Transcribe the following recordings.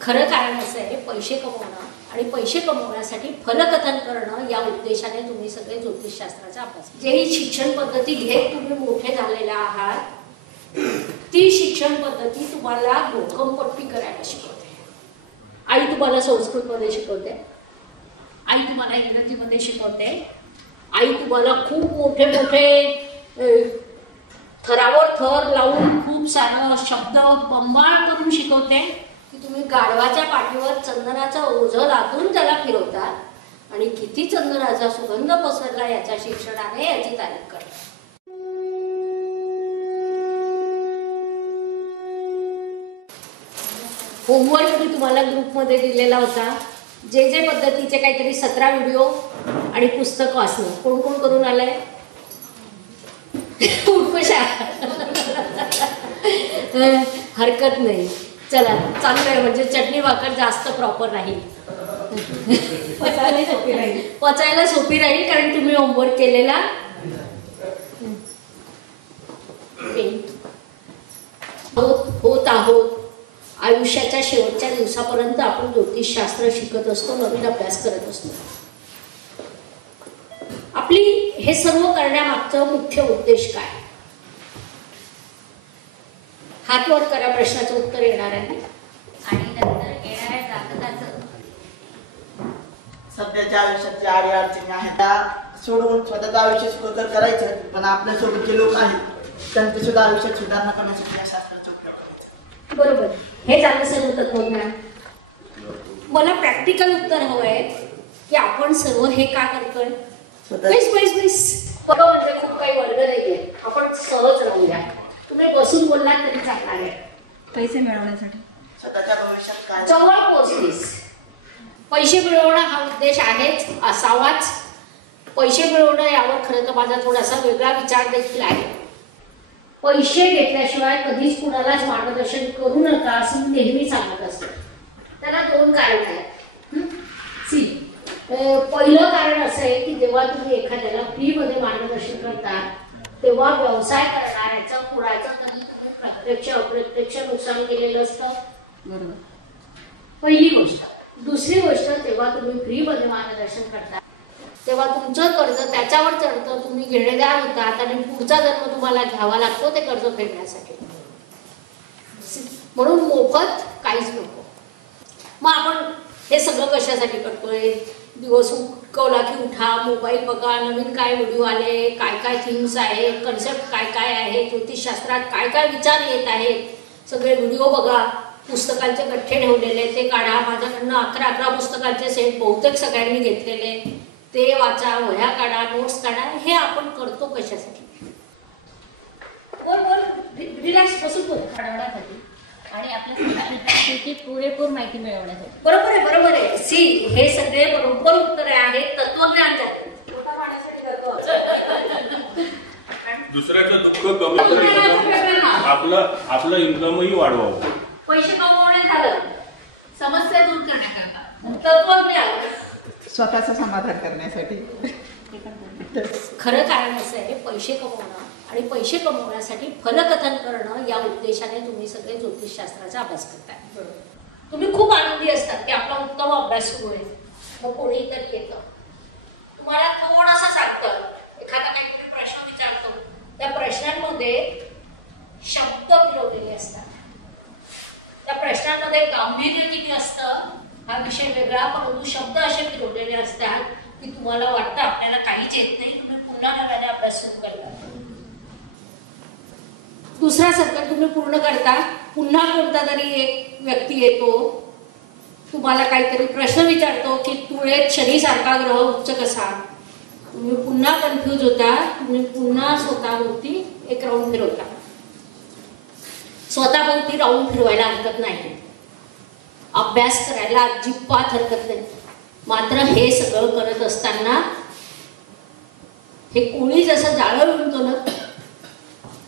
खरं कारण असं आहे, पैसे कमवणं आणि पैसे कमवण्यासाठी फलकथन करणं या उद्देशाने तुम्ही सगळे ज्योतिषशास्त्राचा अभ्यास, जे ही शिक्षण पद्धती घेत तुम्ही मोठे झालेला आहात, ती शिक्षण पद्धती तुम्हाला भोकमपट्टी करायला शिकवते. आई तुम्हाला संस्कृतमध्ये शिकवते, आई तुम्हाला इंग्रजीमध्ये शिकवते, आई तुम्हाला खूप मोठे मोठे थरावर थर लावून खूप सारं शब्द बंबाळ करून शिकवते की तुम्ही गाढवाच्या पाठीवर चंदनाचं ओझं लादून त्याला फिरवतात आणि किती चंदनाचा सुगंध पसरला याच्या शिक्षणाने याची तारीफ करतात. होमवर्क मी तुम्हाला ग्रुपमध्ये दिलेला होता. जे पद्धतीचे काहीतरी 17 व्हिडिओ आणि पुस्तक वाचणं. कोण कोण करून आलंय? हरकत नाही, चला चांगलं आहे. म्हणजे चटणी भाकर जास्त प्रॉपर राहील, पचायला सोपी राहील कारण तुम्ही होमवर्क केलेला. होत आहोत आयुष्याच्या शेवटच्या दिवसापर्यंत आपण ज्योतिषशास्त्र शिकत असतो, नवीन अभ्यास करत असतो. आपली हे सर्व करण्यामागचा मुख्य उद्देश काय? हात वर करा, प्रश्नाचं उत्तर येणार आहे. आणि नंतर येणाऱ्या जातकाचं सध्याच्या आयुष्यात ज्या अडचणी आहेत त्या सोडून स्वतःचं आयुष्य सुखकर करायचं, पण आपल्यासोबत जे लोक आहेत त्यांचे सुद्धा आयुष्यात सुधारणा करण्यासाठी या शास्त्राचा उपयोग करायचा. बरोबर, हे झालं सर्व तत्वज्ञान. मला प्रॅक्टिकल उत्तर हवंय की आपण सर्व हे का करतोय. म्हणजे खूप काही वर्ग नाहीये, आपण सहज राहूया. तुम्ही बसून बोललात तरी चालणार आहे. पैसे मिळवण्यासाठी स्वतःच्या भविष्यात काय जवळ पोहोचलीस. पैसे मिळवणं हा उद्देश आहेच, असावाच. पैसे मिळवणं यावर खरं तर माझा थोडासा वेगळा विचार देखील आहे. पैसे घेतल्याशिवाय कधीच कुणालाच मार्गदर्शन करू नका असं मी नेहमी सांगत असते. त्याला 2 कारण आहेत. पहिलं कारण असं आहे की जेव्हा तुम्ही एखाद्याला फ्रीमध्ये मार्गदर्शन करता तेव्हा व्यवसाय करणाऱ्याचं कुणाचं कधी तुम्ही प्रत्यक्ष अप्रत्यक्ष नुकसान केलेलं असतं. बरोबर, पहिली गोष्ट. दुसरी गोष्ट, तेव्हा तुम्ही फ्रीमध्ये मार्गदर्शन करता तेव्हा तुमचं कर्ज त्याच्यावर चढतं, तुम्ही घेणेदार होतात आणि पुढचा जन्म तुम्हाला घ्यावा लागतो ते कर्ज फेडण्यासाठी. म्हणून मोफत काहीच नको. मग आपण हे सगळं कशासाठी करतोय? दिवस उठवला की उठा, मोबाईल बघा, नवीन काय व्हिडिओ आले, काय काय थिंग्स आहेत, कन्सेप्ट काय काय आहे, ज्योतिषशास्त्रात काय काय विचार येत आहेत, सगळे व्हिडिओ बघा, पुस्तकांचे गठ्ठे ठेवलेले ते काढा. माझ्याकडनं 11 पुस्तकांचे सेट बहुतेक सगळ्यांनी घेतलेले, ते वाचा, वह्या काढा, नोट्स काढा. हे आपण करतो कशासाठी? बोल रिलॅक्स बसून बोल. वाढवण्यासाठी आणि आपल्या पुरेपूर माहिती मिळवण्यासाठी. बरोबर आहे. सी, हे सगळे बरोबर उत्तरे आहेत. तत्वज्ञान दुसऱ्याचं दुःख कमी आपलं इन्कमही वाढवावं. पैसे कमवणे झालं, समस्या दूर करण्याकरता तत्वज्ञान स्वतःचं समाधान करण्यासाठी. खरं कारण असं आहे, पैसे कमवणं आणि पैसे कमवण्यासाठी फलकथन करणं या उद्देशाने तुम्ही सगळे ज्योतिषशास्त्राचा अभ्यास करताय. तुम्ही खूप आनंदी असतात की आपला उत्तम अभ्यास सुरू आहे. मग कोणी तरी येतं, तुम्हाला थोडंसं सांगतं, एखादा काहीतरी प्रश्न विचारतो, त्या प्रश्नांमध्ये शब्द फिरवलेले असतात. त्या प्रश्नांमध्ये गांभीर्य किती असतं हा विषय वेगळा, परंतु शब्द असे फिरवलेले असतात की तुम्हाला वाटतं आपल्याला काहीच येत नाही, तुम्ही पुन्हा नव्याने अभ्यास सुरू करता. दुसरा सर्कल तुम्ही पूर्ण करता, पुन्हा कोणता तरी एक व्यक्ती येतो, तुम्हाला काहीतरी प्रश्न विचारतो की तुळेत शनीसारखा ग्रह उच्च कसा. तुम्ही पुन्हा कन्फ्यूज होता, तुम्ही पुन्हा स्वतःभोवती एक राऊंड फिरवता. स्वतःभोवती राऊंड फिरवायला हरकत नाही, अभ्यास करायला अजिबात हरकत नाही. मात्र हे सगळं करत असताना हे कोळी जसं जाळं विणतो ना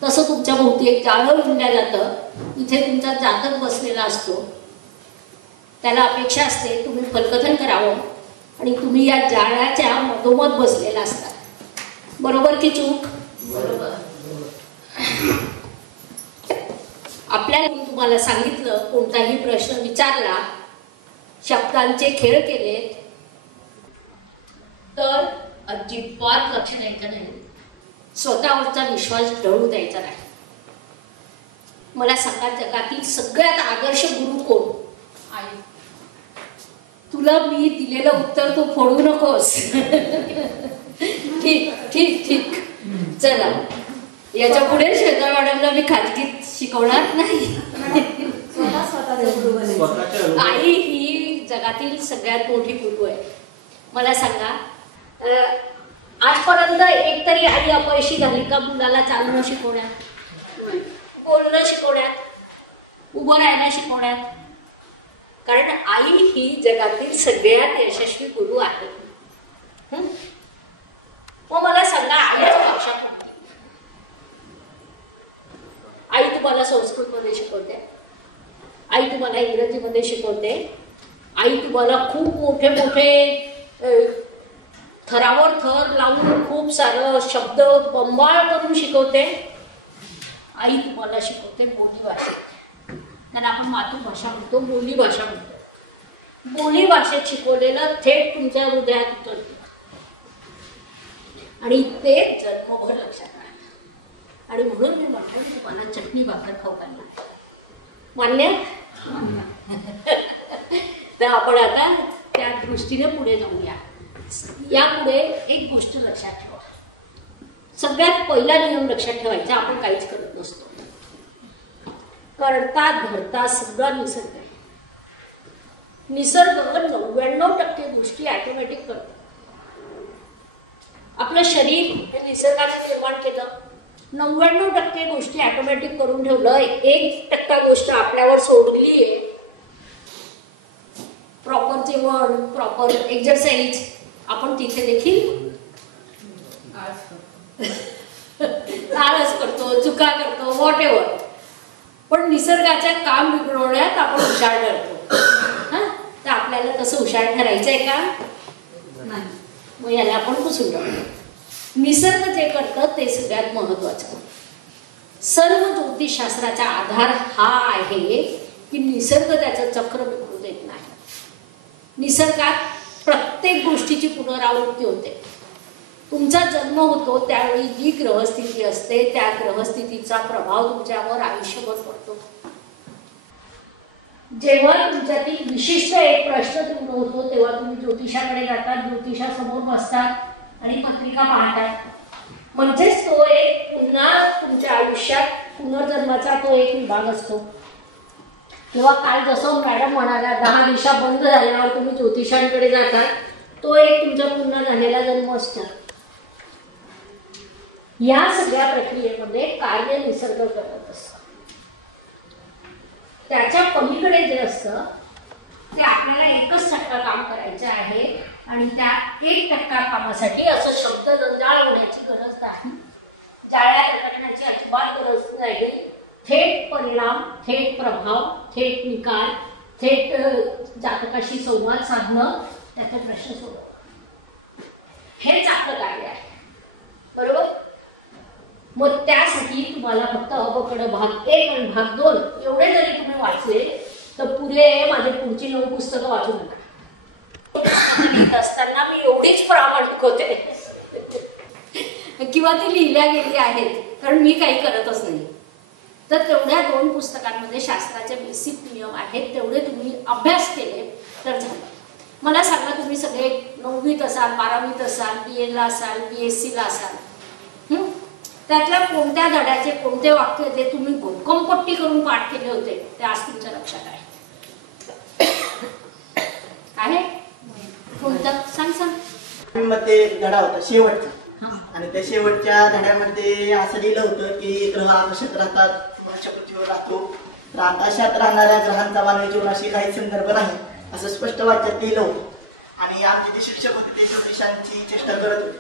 तसं तुमच्या भोवती एक जाळं विणलं जातं. इथे तुमचा जातक बसलेला असतो, त्याला अपेक्षा असते तुम्ही फलकथन करावं आणि तुम्ही या जाळ्याच्या मधोमध बसलेला असतात. बरोबर की चूक? बरोबर. आपल्याला तुम्हाला सांगितलं, कोणताही प्रश्न विचारला, शब्दांचे खेळ केले तर अजिबात लक्ष द्यायचं नाही, स्वतःवरचा विश्वास ढळू द्यायचा नाही. मला सांगा, जगातील सगळ्यात आदर्श गुरु कोण? आई. तुला मी दिलेलं उत्तर तू फोडू नकोस. ठीक ठीक ठीक. चला, याच्या पुढे श्वेता मॅडमला मी खाजगीत शिकवणार नाही. आई ही जगातील सगळ्यात मोठी गुरु आहे. मला सांगा, आजपर्यंत एक तरी आई अपयशी झाली का मुलाला चालणं शिकवण्यात, बोलणं शिकवण्यात, उभं राहायला शिकवण्यात? कारण आई ही जगातील सगळ्यात यशस्वी गुरु आहे. मग मला सांगा, आईची भाषा कोणती? आई तुम्हाला संस्कृतमध्ये शिकवते, आई तुम्हाला इंग्रजीमध्ये शिकवते, आई तुम्हाला खूप मोठे मोठे थरावर थर लावून खूप सारं शब्द बंबाळ करून शिकवते. आई तुम्हाला शिकवते बोली भाषा, त्यांना आपण मातृभाषा म्हणतो, बोली भाषा म्हणतो. बोली भाषेत शिकवलेलं थेट तुमच्या हृदयात उतरतं आणि ते जन्मभर लक्षात राहतं. आणि म्हणून मी म्हणतो, तुम्हाला चटणी भाकर खाऊ घालणार. मान्य? तर आपण आता त्या दृष्टीने पुढे जाऊया. यापुढे एक गोष्ट लक्षात ठेवा. सगळ्यात पहिला नियम लक्षात ठेवायचा, आपण काहीच करत नसतो. करता धरता सगळा निसर्ग आहे. निसर्ग 99% गोष्टी ऑटोमॅटिक करतो. आपलं शरीर हे निसर्गाने निर्माण केलं, 99% गोष्टी ऑटोमॅटिक करून ठेवलं, 1% गोष्ट आपल्यावर सोडली आहे. प्रॉपर जेवण, प्रॉपर एक्सरसाइज आपण तिथे देखील आळस करतो, चुका करतो, व्हॉट एव्हर. पण निसर्गाच्या काम बिघडवण्यात आपण हुशार ठरतो. तर आपल्याला तसं हुशार ठरायचंय का? नाही. मग याला आपण पुसून टाकतो. निसर्ग जे करतं ते सगळ्यात महत्वाचं. सर्व ज्योतिषशास्त्राचा आधार हा आहे की निसर्ग त्याचं चक्र बिघडू देत नाही. निसर्गात प्रत्येक गोष्टीची पुनरावृत्ती होते. तुमचा जन्म होतो त्यावेळी जी ग्रहस्थिती असते, त्या ग्रहस्थितीचा प्रभाव तुमच्यावर आयुष्यभर पडतो. जेव्हा तुमच्यातील विशिष्ट एक प्रश्न पूर्ण होतो तेव्हा तुम्ही ज्योतिषाकडे जातात, ज्योतिषासमोर बसतात आणि पत्रिका पाहतात. म्हणजेच तो एक पुन्हा तुमच्या आयुष्यात पुनर्जन्माचा तो एक विभाग असतो. तेव्हा काल जसं मॅडम म्हणाला, 10 दिशा बंद झाल्यावर तुम्ही ज्योतिषांकडे जातात, तो एक तुमचा पुन्हा झालेला जन्म असतो. या सगळ्या प्रक्रियेमध्ये कार्य निसर्ग करत असतो. त्याच्या पलीकडे जे असतं ते आपल्याला 1% काम करायचं आहे आणि त्या 1% कामासाठी असं शब्द जंजाळ होण्याची गरज नाही, जाळ्या करण्याची अजिबात गरज नाही. थेट परिणाम, थेट प्रभाव, थेट निकाल, थेट जातकाशी संवाद साधणं, त्याचे प्रश्न सोडवणं, हेच आपलं कार्य आहे. बरोबर? मग त्यासाठी तुम्हाला फक्त अबकड भाग 1 आणि भाग 2 एवढे जरी तुम्ही वाचले तर पुरे माझे पुढची 9 पुस्तकं वाचू नका. लिहित असताना मी एवढीच प्रामाणिक होते किंवा ती लिहिल्या गेली आहेत, कारण मी काही करतच नाही. तर तेवढ्या 2 पुस्तकांमध्ये शास्त्राचे बेसिक नियम आहेत, तेवढे तुम्ही अभ्यास केले तर झालं. मला सांगा, तुम्ही सगळे 9वीत असाल, 12वीत असाल, BA ला असाल, BSc ला असाल, त्यातल्या कोणत्या धड्याचे कोणते वाक्य ते तुम्ही भक्कमपट्टी करून पाठ केले होते ते आज तुमच्या लक्षात आहे? कोणतं? सांग. मग ते धडा होता शेवटचा, आणि त्या शेवटच्या धड्यामध्ये असं लिहिलं होतं की ग्रह आकाशात राहतात, मनुष्य पृथ्वीवर राहतो, तर आकाशात राहणाऱ्या ग्रहांचा मानवी जीवनाशी काही संदर्भ नाही असं स्पष्ट वाक्यात लिहिलं होतं. आणि आमचे जे शिक्षक होते ते ज्योतिषांची चेष्टा करत होते,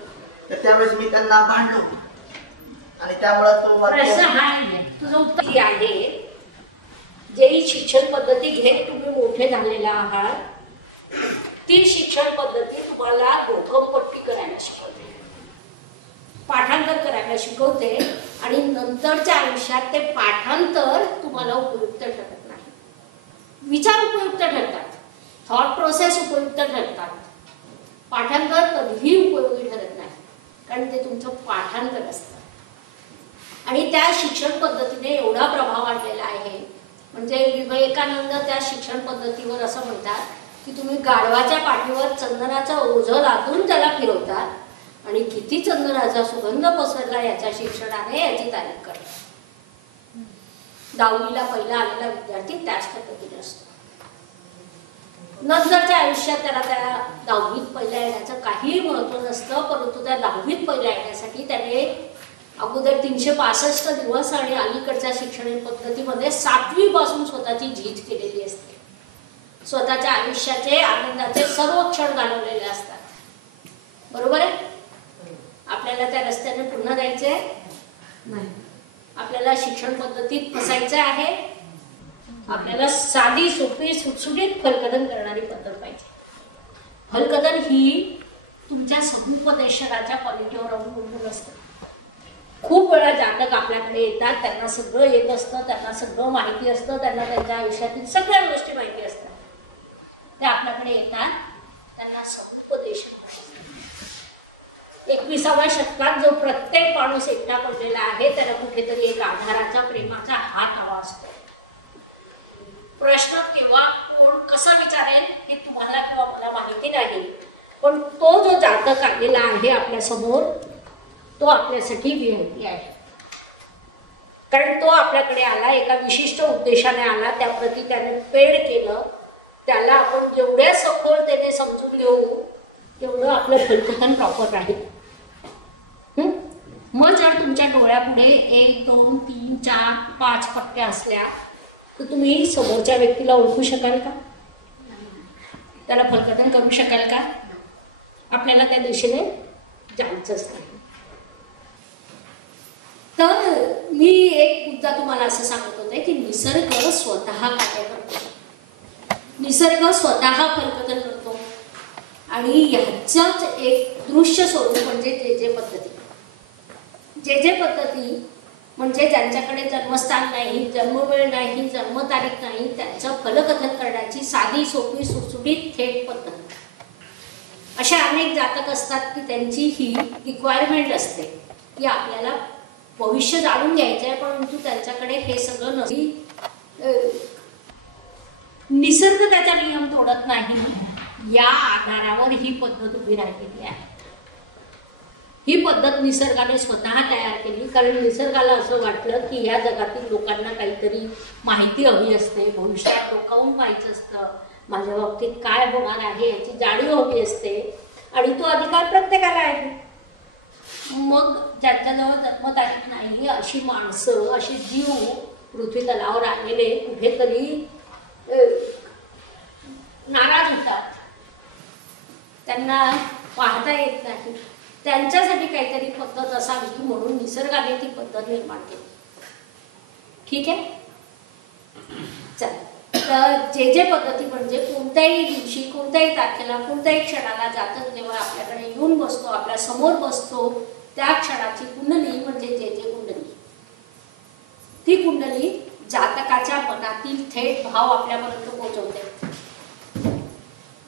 तर त्यावेळेस मी त्यांना भांडलो आणि त्यामुळे तो प्रश्न हा आहे. तुझं उत्तर आहे, जे शिक्षण पद्धती घेत तुम्ही मोठे झालेला आहात, ती शिक्षण पद्धती तुम्हाला भक्कमपट्टी करायला शिकवते. पाठांतर करायला शिकवते आणि नंतरच्या आयुष्यात ते पाठांतर तुम्हाला उपयुक्त ठरत नाही. विचार उपयुक्त ठरतात, थॉट प्रोसेस उपयुक्त ठरतात, पाठांतर कधीही उपयोगी ठरत नाही, कारण ते तुमचं पाठांतर असतं. आणि त्या शिक्षण पद्धतीने एवढा प्रभाव वाढलेला आहे, म्हणजे विवेकानंद त्या शिक्षण पद्धतीवर असं म्हणतात की तुम्ही गाढवाच्या पाठीवर चंदनाचं ओझं लादून त्याला फिरवतात आणि किती चंदनाचा सुगंध पसरला याच्या शिक्षणाने याची तारीफ करतात. 10वीला पहिला आलेला विद्यार्थी त्याच पद्धतीने असतो. नंतरच्या आयुष्यात त्याला 10वीत पहिल्या येण्याचं काहीही महत्व नसतं, परंतु त्या 10वीत पहिल्या येण्यासाठी त्याने अगोदर 365 दिवस आणि अलीकडच्या शिक्षण पद्धतीमध्ये 7वी पासून स्वतःची झीज केलेली असते. स्वतःच्या आयुष्याचे आनंदाचे सर्व क्षण घालवलेले असतात. बरोबर आहे? आपल्याला त्या रस्त्याने पुन्हा जायचंय नाही. आपल्याला शिक्षण पद्धतीत फसायचं आहे. आपल्याला साधी सोपी सुटसुटीत फलकदन करणारी पद्धत पाहिजे. फलकदन ही तुमच्या समुपदेशनाच्या क्वालिटीवर अवलंबून असतं. खूप वेळा जातक आपल्याकडे येतात, त्यांना सगळं येत असतं, त्यांना सगळं माहिती असतं, त्यांना त्यांच्या आयुष्यातील सगळ्या गोष्टी माहिती असतात. ते आपल्याकडे येतात, त्यांना समुपदेशन पाहिजे. 21व्या शतकात जो प्रत्येक माणूस एकटा पडलेला आहे त्याला कुठेतरी एक आधाराचा प्रेमाचा हात हवा असतो. प्रश्न केव्हा कोण कसं विचारेल हे तुम्हाला किंवा मला माहिती नाही, पण तो जो जातक आलेला आहे आपल्या समोर तो आपल्यासाठी VIP आहे. कारण तो आपल्याकडे आला, एका विशिष्ट उद्देशाने आला, त्याप्रती त्याने पेड केलं. त्याला आपण जेवढ्या सखोलतेने समजून घेऊ तेवढं आपलं फलकथन प्रॉपर राहील. मग जर तुमच्या डोळ्यापुढे 1, 2, 3, 4, 5 पट्ट्या असल्या तर तुम्ही समोरच्या व्यक्तीला ओळखू शकाल का? त्याला फलकथन करू शकाल का? आपल्याला त्या दिशेने जायचंच नाही. तर मी एक मुद्दा तुम्हाला असं सांगत होते की निसर्ग स्वतः कार्य करतो, निसर्ग स्वतः फलकथन करतो आणि ह्याचंच एक दृश्य स्वरूप म्हणजे जे पद्धती. जे पद्धती म्हणजे ज्यांच्याकडे जन्मस्थान नाही, जन्मवेळ नाही, जन्मतारीख नाही, त्यांचं फलकथन करण्याची साधी सोपी सुटसुटीत थेट पद्धत. अशा अनेक जातक असतात की त्यांची ही रिक्वायरमेंट असते की आपल्याला भविष्य जाणून घ्यायचं आहे, परंतु त्यांच्याकडे हे सगळं नसती. निसर्ग त्याचा नियम तोडत नाही, या आधारावर ही पद्धत उभी राहिलेली आहे. ही पद्धत निसर्गाने स्वतः तयार केली, कारण निसर्गाला असं वाटलं की या जगातील लोकांना काहीतरी माहिती हवी असते, भविष्यात डोकावून पाहायचं असतं, माझ्या बाबतीत काय होणार आहे याची जाणीव हवी असते आणि तो अधिकार प्रत्येकाला आहे. मग ज्यांच्याजवळ जन्मतारीख नाही अशी माणसं, अशी जीव पृथ्वी तलावर आलेले कुठेतरी नाराज होतात, त्यांना पाहता येत नाही. त्यांच्यासाठी काहीतरी पद्धत असावी म्हणून निसर्गाने ती पद्धत निर्माण केली. ठीक आहे, चल. तर जे पद्धती म्हणजे कोणत्याही दिवशी, कोणत्याही तारखेला, कोणत्याही क्षणाला जातक जेव्हा आपल्याकडे येऊन बसतो, आपल्या समोर बसतो, त्या क्षणाची कुंडली म्हणजे जे कुंडली. ती कुंडली जातकाच्या मनातील थेट भाव आपल्यापर्यंत पोहोचवते.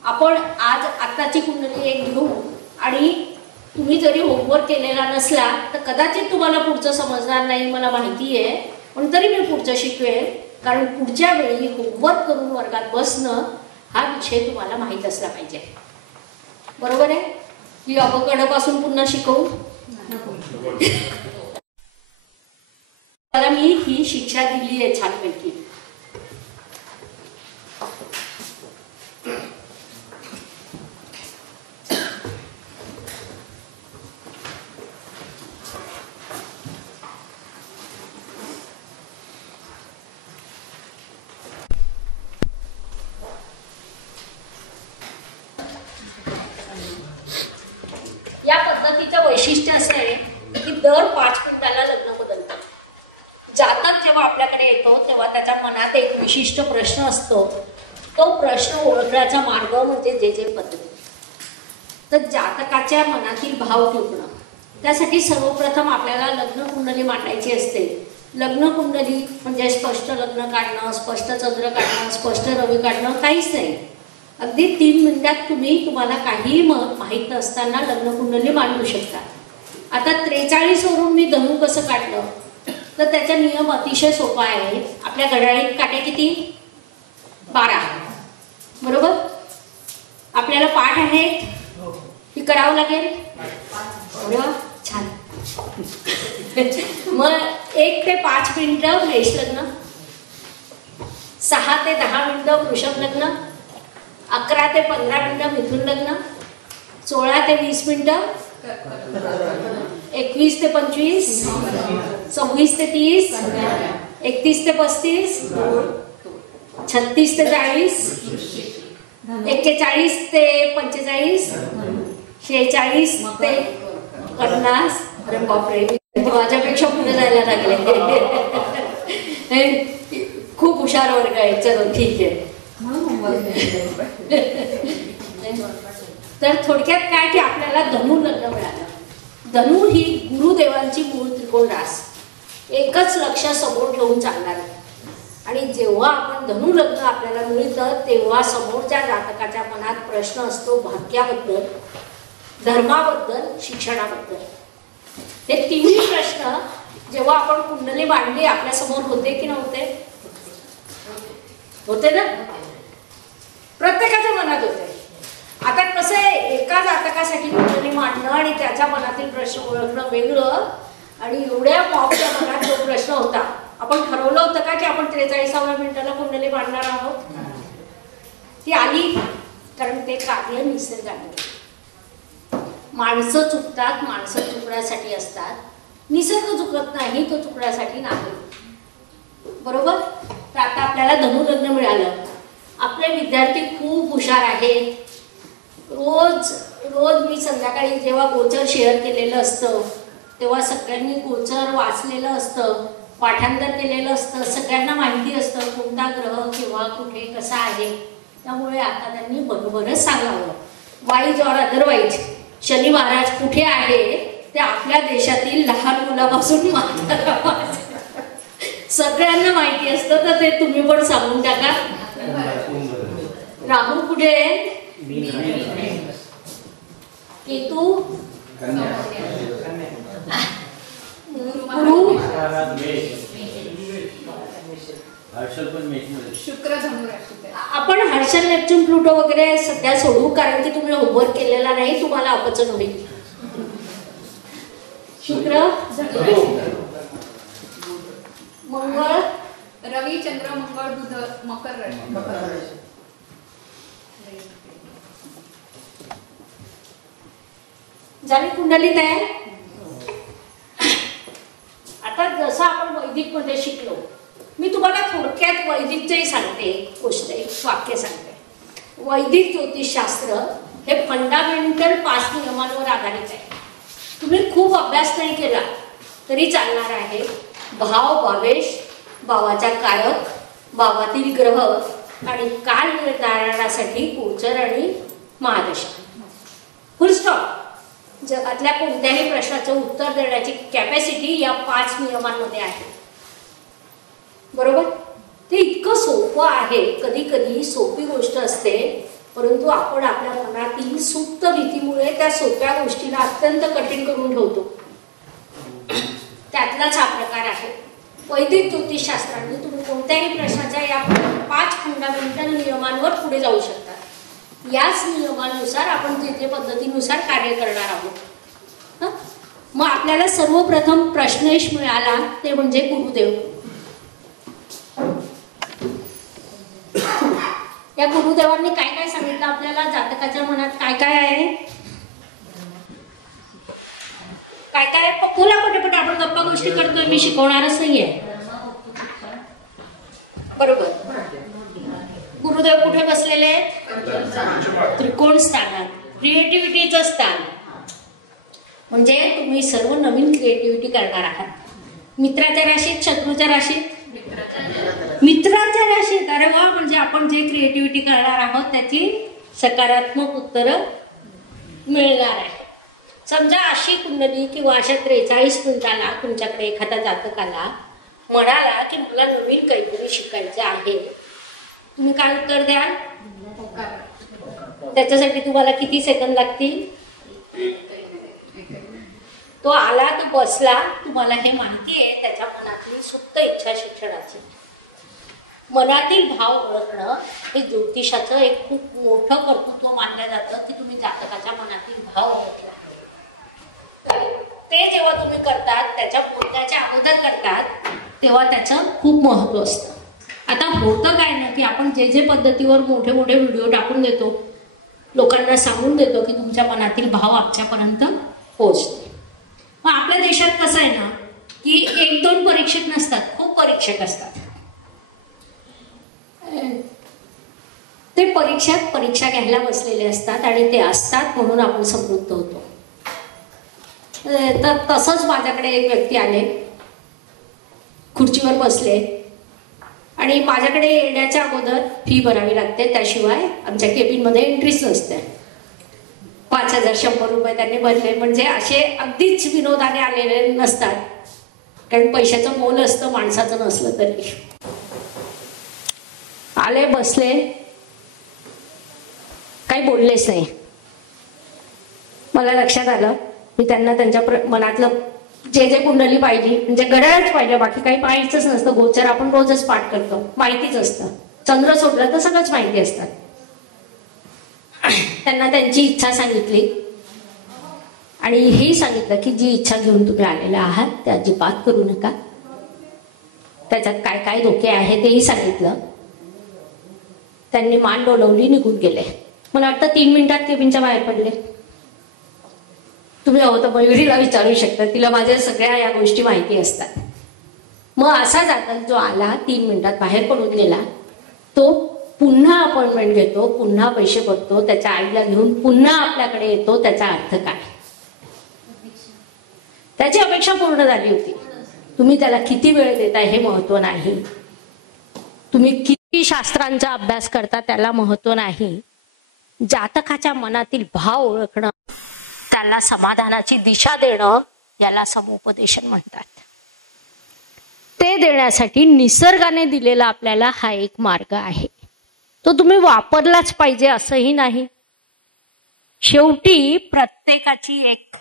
आपण आज आताची कुंडली एक घेऊ आणि तुम्ही जरी होमवर्क केलेला नसला तर कदाचित तुम्हाला पुढचं समजणार नाही, मला माहिती आहे, पण तरी मी पुढचं शिकवेन, कारण पुढच्या वेळी होमवर्क करून वर्गात बसणं हा विषय तुम्हाला माहीत असला पाहिजे. बरोबर आहे? की अवघडपासून पुन्हा शिकवू मला मी ही शिक्षा दिली आहे छानपैकी. या पद्धतीचं वैशिष्ट्य असं आहे की दर 5 मिनिटाला लग्न बदलतं. जातक जेव्हा आपल्याकडे येतो तेव्हा त्याच्या मनात एक विशिष्ट प्रश्न असतो. तो प्रश्न ओळखण्याचा मार्ग म्हणजे जे पद्धती. तर जातकाच्या मनातील भाव टिपणं, त्यासाठी सर्वप्रथम आपल्याला लग्न कुंडली मांडायची असते. लग्न कुंडली म्हणजे स्पष्ट लग्न काढणं, स्पष्ट चंद्र काढणं, स्पष्ट रवी काढणं काहीच नाही. अगदी 3 मिनिटात तुम्हाला काहीही माहीत नसताना लग्न कुंडली मांडू शकता. आता 43 वरून मी धनु कसं काढलं तर त्याचा नियम अतिशय सोपा आहे. आपल्या घड्याळीत काटे किती? 12. बरोबर. आपल्याला पाठ आहे ही करावं लागेल. अरे वा, छान. मग 1 ते 5 मिनिटं मेष लग्न, 6 ते 10 मिनिटं वृषभ लग्न, 11 ते 15 मिनिटं मिथुन लग्न, 16 ते 20 मिनिटं, 21 ते 25, 26 ते 30, 31 ते 35, 36 ते 40, 41 ते 45, 46 ते 50. अरे बापरे, माझ्यापेक्षा पुढे जायला लागले. खूप हुशार वर्ग आहे. चलो ठीक आहे. तर थोडक्यात काय की आपल्याला धनु लग्न मिळालं. धनु ही गुरुदेवांची मूळ त्रिकोण रास, एकच लक्ष समोर ठेवून चालणार. आणि जेव्हा आपण धनु लग्न आपल्याला मिळतं तेव्हा समोरच्या जातकाच्या मनात प्रश्न असतो भाग्याबद्दल, धर्माबद्दल, शिक्षणाबद्दल. हे तिन्ही प्रश्न जेव्हा आपण कुंडली मांडली आपल्या समोर होते की नव्हते? होते ना. प्रत्येकाच्या मनात होते. आता कसं आहे, एका जातकासाठी कुंडली मांडणं आणि त्याच्या मनातील प्रश्न ओळखणं वेगळं. आणि एवढ्या मॉबच्या मनात जो प्रश्न होता, आपण ठरवलं होतं का की आपण 43व्या मिनिटाला कुंडली मांडणार आहोत? ती आली कारण ते कार्य निसर्गाने. माणसं चुकतात, माणसं चुकण्यासाठी असतात. निसर्ग चुकत नाही, तो चुकण्यासाठी नाही. बरोबर. तर आता आपल्याला धनु लग्न मिळालं. आपले विद्यार्थी खूप हुशार आहेत. रोज मी संध्याकाळी जेव्हा गोचर शेअर केलेलं असतं तेव्हा सगळ्यांनी गोचर वाचलेलं असतं, पाठांतर केलेलं असतं, सगळ्यांना माहिती असतं कोणता ग्रह केव्हा कुठे कसा आहे. त्यामुळे आता त्यांनी बरोबरच सांगावं. Wise or otherwise Shani Maharaj कुठे आहे ते आपल्या देशातील लहान मुलापासून सगळ्यांना माहिती असतं. तर ते तुम्ही पण सांगून टाका. राहू कुठे आहे? केतू, गुरु, शुक्र धनु राशीत आहे. आपण हर्षल, नेपच्यून, प्लुटो वगैरे सध्या सोडू कारण की तुम्ही होमवर्क केलेला नाही, तुम्हाला अपचन होईल. शुक्र, मंगळ, रवी, चंद्र, मंगळ, बुध, मकर राशी. झाली कुंडली तयार. आता जसं आपण वैदिक मध्ये शिकलो, मी तुम्हाला थोडक्यात वैदिकचंही सांगते. गोष्ट एक वाक्य सांगते. वैदिक ज्योतिषशास्त्र हे फंडामेंटल 5 नियमांवर आधारित आहे. तुम्ही खूप अभ्यास नाही केला तरी चालणार आहे. भाव, भावेश, भावाचा कारक, भावातील ग्रह आणि काल निर्धारणासाठी गोचर आणि महादशा. फुल स्टॉप. जगातल्या कोणत्याही प्रश्नाचं उत्तर देण्याची कॅपॅसिटी या 5 नियमांमध्ये आहे. बरोबर. ते इतकं सोपं आहे. कधी कधी सोपी गोष्ट असते परंतु आपण आपल्या मनातील सुप्त भीतीमुळे त्या सोप्या गोष्टीला अत्यंत कठीण करून ठेवतो. त्यातलाच हा प्रकार आहे. वैदिक ज्योतिषशास्त्राने तुम्ही कोणत्याही प्रश्नाच्या या 5 फंडामेंटल नियमांवर पुढे जाऊ शकता. याच नियमानुसार आपण जे पद्धतीनुसार कार्य करणार आहोत. मग आपल्याला सर्वप्रथम प्रश्नेश मिळाला ते म्हणजे गुरुदेव. या गुरुदेवांनी काय काय सांगितलं आपल्याला? जातकाच्या मनात काय काय आहे, काय काय. बोला पटापट, आपण गप्पा गोष्टी करतोय, मी शिकवणारच नाहीये. बरोबर. गुरुदेव कुठे बसलेले आहेत? त्रिकोण स्थानात. क्रिएटिव्हिटीचं स्थान म्हणजे तुम्ही सर्व नवीन क्रिएटिव्हिटी करणार आहात. मित्राच्या राशीत, शत्रूच्या राशीत, मित्राच्या राशीत. अरे वा. म्हणजे आपण जे क्रिएटिव्हिटी करणार आहोत त्याची सकारात्मक उत्तरं मिळणार आहे. समजा अशी कुंडली किंवा अशा 43 मिनिटाला तुमच्याकडे एखादा जातक आला, म्हणाला की मला नवीन काहीतरी शिकायचं आहे, तुम्ही काय उत्तर द्याल? त्याच्यासाठी तुम्हाला किती सेकंद लागतील? तो आला, तो बसला, तुम्हाला हे माहिती आहे त्याच्या मनातली सुप्त इच्छा शिक्षणाची. मनातील भाव ओळखणं हे ज्योतिषाचं एक खूप मोठं कर्तृत्व मानलं जातं की तुम्ही जातकाच्या मनातील भाव ओळखला. ते जेव्हा तुम्ही करतात, त्याच्या बोलण्याच्या अगोदर करतात, तेव्हा त्याचं खूप महत्व असतं. आता होतं काय ना की आपण जे पद्धतीवर मोठे मोठे व्हिडिओ टाकून देतो, लोकांना सांगून देतो की तुमच्या मनातील भाव आमच्यापर्यंत पोहोचते. मग आपल्या देशात कसं आहे ना की 1-2 परीक्षक नसतात, खूप परीक्षक असतात. ते परीक्षक परीक्षा घ्यायला बसलेले असतात आणि ते असतात म्हणून आपण समृद्ध होतो. तर तसंच माझ्याकडे एक व्यक्ती आले, खुर्चीवर बसले आणि माझ्याकडे येण्याच्या अगोदर फी भरावी लागते, त्याशिवाय आमच्या केबिनमध्ये एंट्रीच नसते. 5,100 रुपये त्यांनी भरले. म्हणजे असे अगदीच विनोदाने आलेले नसतात, कारण पैशाचं मोल असतं माणसाचं नसलं तरी. आले, बसले, काही बोललेच नाही. मला लक्षात आलं, मी त्यांना त्यांच्या मनातलं जे कुंडली पाहिली, म्हणजे घड्याळच पाहिलं, बाकी काही पाहायचंच नसतं. गोचर आपण रोजच पाठ करतो, माहितीच असतं. चंद्र सोडलं तर सगळंच माहिती असतात. त्यांना त्यांची इच्छा सांगितली आणि हेही सांगितलं की जी इच्छा घेऊन तुम्ही आलेला आहात ते अजिबात करू नका, त्याच्यात काय काय धोके आहे तेही सांगितलं. त्यांनी मान डोलवली, निघून गेले. मला वाटतं 3 मिनिटात केबिनच्या बाहेर पडले. तुम्ही हवं तर मयुरीला विचारू शकता, तिला माझ्या सगळ्या या गोष्टी माहिती असतात. मग असा जातक जो आला 3 मिनिटात बाहेर पडून गेला, तो पुन्हा अपॉइंटमेंट घेतो, पुन्हा पैसे भरतो, त्याच्या आईला घेऊन पुन्हा आपल्याकडे येतो. त्याचा अर्थ काय? त्याची अपेक्षा पूर्ण झाली होती. तुम्ही त्याला किती वेळ देताय हे महत्व नाही, तुम्ही किती शास्त्रांचा अभ्यास करता त्याला महत्व नाही. जातकाच्या मनातील भाव ओळखणं, त्याला समाधानाची दिशा देणं, याला समुपदेशन म्हणतात. ते देण्यासाठी निसर्गाने दिलेला आपल्याला हा एक मार्ग आहे, तो तुम्ही वापरलाच पाहिजे असंही नाही. शेवटी प्रत्येकाची एक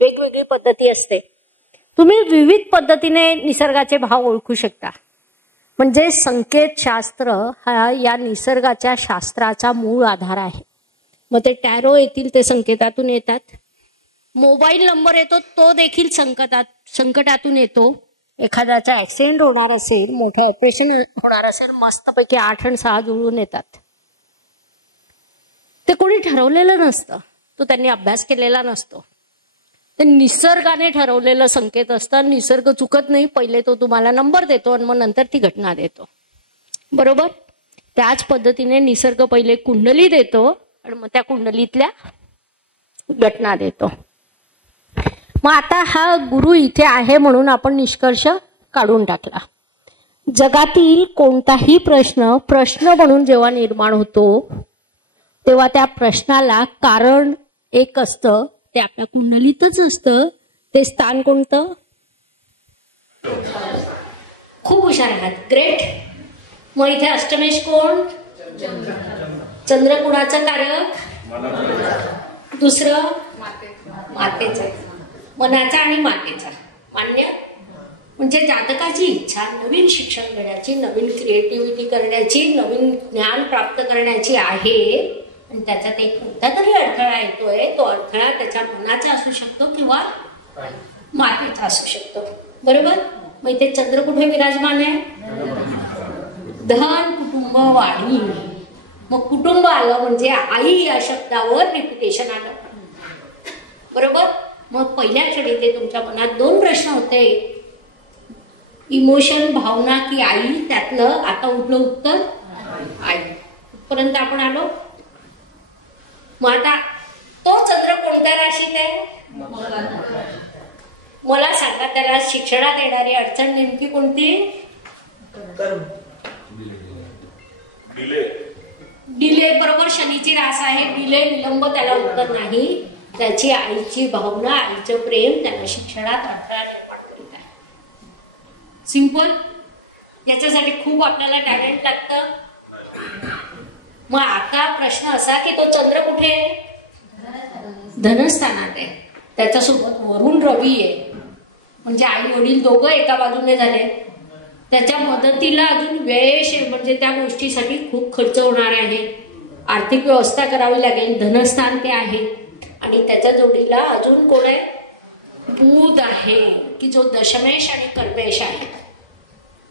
वेगवेगळी पद्धती असते. तुम्ही विविध पद्धतीने निसर्गाचे भाव ओळखू शकता. म्हणजे संकेतशास्त्र हा या निसर्गाच्या शास्त्राचा मूळ आधार आहे. मग ते टॅरो येतील ते संकेतातून येतात. मोबाईल नंबर येतो तो देखील संकटातून येतो. एखाद्याचा ऍक्सिडेंट होणार असेल, मोठं ऑपरेशन होणार असेल, मस्तपैकी 8 आणि 6 जुळून येतात. ते कोणी ठरवलेलं नसतं, तो त्यांनी अभ्यास केलेला नसतो. ते निसर्गाने ठरवलेलं संकेत असतं. निसर्ग चुकत नाही, पहिले तो तुम्हाला नंबर देतो आणि मग नंतर ती घटना देतो. बरोबर? त्याच पद्धतीने निसर्ग पहिले कुंडली देतो आणि मग त्या कुंडलीतल्या घटना देतो. मग आता हा गुरु इथे आहे म्हणून आपण निष्कर्ष काढून टाकला. जगातील कोणताही प्रश्न म्हणून जेव्हा निर्माण होतो तेव्हा त्या प्रश्नाला कारण एक असतं, ते आपल्या कुंडलीतच असतं. ते स्थान कोणतं? खूप हुशार आहात, ग्रेट. मग इथे अष्टमेश कोण? चंद्र कुणाचं कारक? दुसरं मातेचं, मनाचा आणि मातेचा. मान्य? म्हणजे जातकाची इच्छा नवीन शिक्षण घेण्याची, नवीन क्रिएटिव्हिटी करण्याची, नवीन ज्ञान प्राप्त करण्याची आहे. आणि त्याच्यात एक कोणता तरी अडथळा येतोय. तो अडथळा त्याच्या मनाचा असू शकतो किंवा मातेचा असू शकतो. बरोबर? मग इथे चंद्र कुठे विराजमान आहे? धन, कुटुंब, वाणी. मग कुटुंब आलं म्हणजे आई या शब्दावर रिपिटेशन आलं. बरोबर? मग पहिल्या क्षणी ते तुमच्या मनात 2 प्रश्न होते, इमोशन, भावना की आई. त्यातलं आता उठलं उत्तर आई. पर्यंत आपण आलो. मग आता तो चंद्र कोणत्या राशीत आहे? मला सांगा, त्याला शिक्षणात येणारी अडचण नेमकी कोणती? डिले. बरोबर, शनीची रास आहे. डिले, विलंब, त्याला उत्तर नाही. त्याची आईची भावना, आईचं प्रेम त्याला शिक्षणात अडथळा निर्माण करीत आहे. सिंपल. याच्यासाठी खूप आपल्याला टॅलेंट लागतं. मग आता प्रश्न असा की तो चंद्र कुठे आहे? धनस्थानात आहे. त्याच्यासोबत वरुण रवी आहे. म्हणजे आई वडील दोघं एका बाजूने झाले. त्याच्या मदतीला अजून व्ययश म्हणजे त्या गोष्टीसाठी खूप खर्च होणार आहे. आर्थिक व्यवस्था करावी लागेल. धनस्थान ते आहे. आणि त्याच्या जोडीला अजून कोण आहे? बुध आहे की जो दशमेश आणि कर्मेश आहे.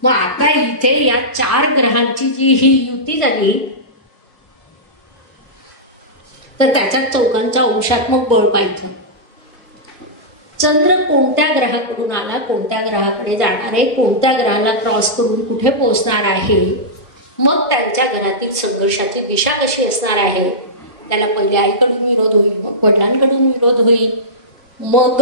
मग आता इथे या 4 ग्रहांची जी ही युती झाली तर त्याच्यात चौघांचा अंशात्मक बळ पाहिजे. चंद्र कोणत्या ग्रहाकडून आला, कोणत्या ग्रहाकडे जाणार आहे, कोणत्या ग्रहाला क्रॉस करून कुठे पोहोचणार आहे, मग त्यांच्या घरातील संघर्षाची दिशा कशी असणार आहे. त्याला पहिले आईकडून विरोध होईल, मग वडिलांकडून विरोध होईल, मग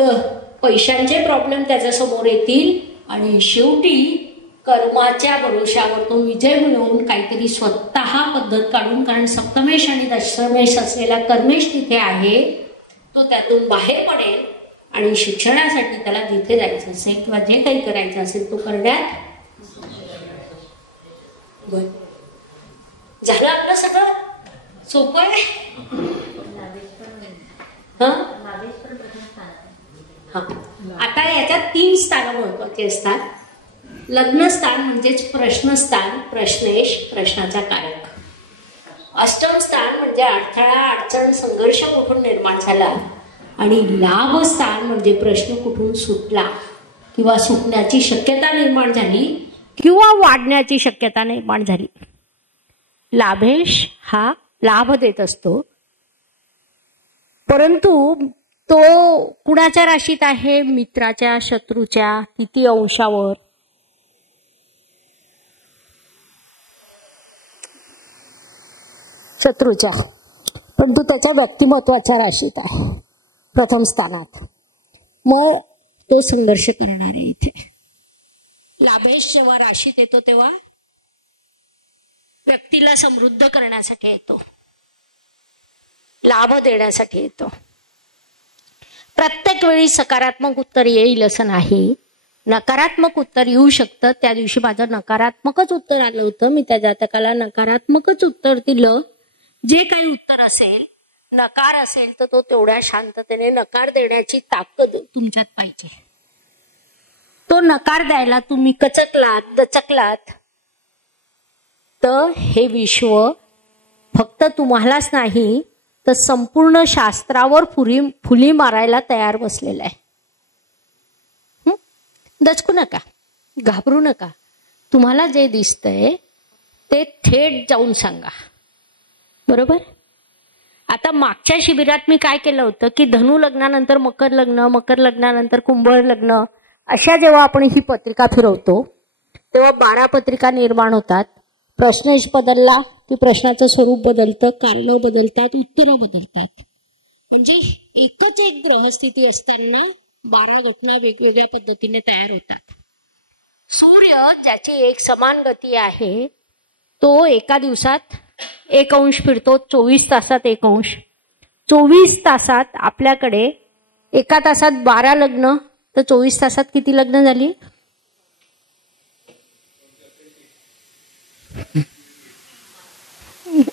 पैशांचे प्रॉब्लेम त्याच्यासमोर येतील आणि शेवटी कर्माच्या भरोशावर तो विजय मिळवून काहीतरी स्वतः पद्धत काढून, कारण सप्तमेश आणि दशमेश असलेला कर्मेश तिथे आहे, तो त्यातून बाहेर पडेल आणि शिक्षणासाठी त्याला जिथे जायचं असेल किंवा जे काही करायचं असेल तो करण्यात. झालं आपलं सगळं सोपं आहे. आता याच्यात 3 स्थान महत्वाची असतात. लग्नस्थान म्हणजेच प्रश्नस्थान, प्रश्नेश, प्रश्नाचा कारक. अष्टम स्थान म्हणजे अडथळा, अडचण, संघर्ष कुठून निर्माण झाला. आणि लाभस्थान म्हणजे प्रश्न कुठून सुटला किंवा सुटण्याची शक्यता निर्माण झाली किंवा वाढण्याची शक्यता निर्माण झाली. लाभेश हा लाभ देत असतो, परंतु तो कुणाच्या राशीत आहे? मित्राच्या, शत्रूच्या, किती अंशावर. शत्रूच्या. पण तो त्याच्या व्यक्तिमत्वाच्या राशीत आहे, प्रथम स्थानात. मग तो संघर्ष करणार आहे इथे. लाभेश जेव्हा राशीत येतो तेव्हा व्यक्तीला समृद्ध करण्यासाठी येतो, लाभ देण्यासाठी येतो. प्रत्येक वेळी सकारात्मक उत्तर येईल असं नाही. नकारात्मक उत्तर येऊ शकतं. त्या दिवशी माझं नकारात्मकच उत्तर आलं होतं. मी त्या जातकाला नकारात्मकच उत्तर दिलं. जे काही उत्तर असेल, नकार असेल तर तो तेवढ्या शांततेने नकार देण्याची ताकद तुमच्यात पाहिजे. तो नकार द्यायला तुम्ही कचकलात, दचकलात तर हे विश्व फक्त तुम्हालाच नाही तर संपूर्ण शास्त्रावर फुली मारायला तयार बसलेला आहे. दचकू नका, घाबरू नका. तुम्हाला जे दिसतंय ते थेट जाऊन सांगा. बरोबर. आता मागच्या शिबिरात मी काय केलं होतं की धनु लग्नानंतर मकर लग्न, मकर लग्नानंतर कुंभ लग्न, अशा जेव्हा आपण ही पत्रिका फिरवतो तेव्हा 12 पत्रिका निर्माण होतात. प्रश्नेश बदलला की प्रश्नाचं स्वरूप बदलतं, कारणं बदलतात, उत्तरं बदलतात. म्हणजे एकच एक ग्रहस्थिती असताना 12 घटना वेगवेगळ्या पद्धतीने तयार होतात. सूर्य ज्याची एक समान गती आहे तो एका दिवसात 1 अंश फिरतो, 24 तासात 1 अंश. 24 तासात आपल्याकडे एका तासात 12 लग्न, तर 24 तासात किती लग्न झाली?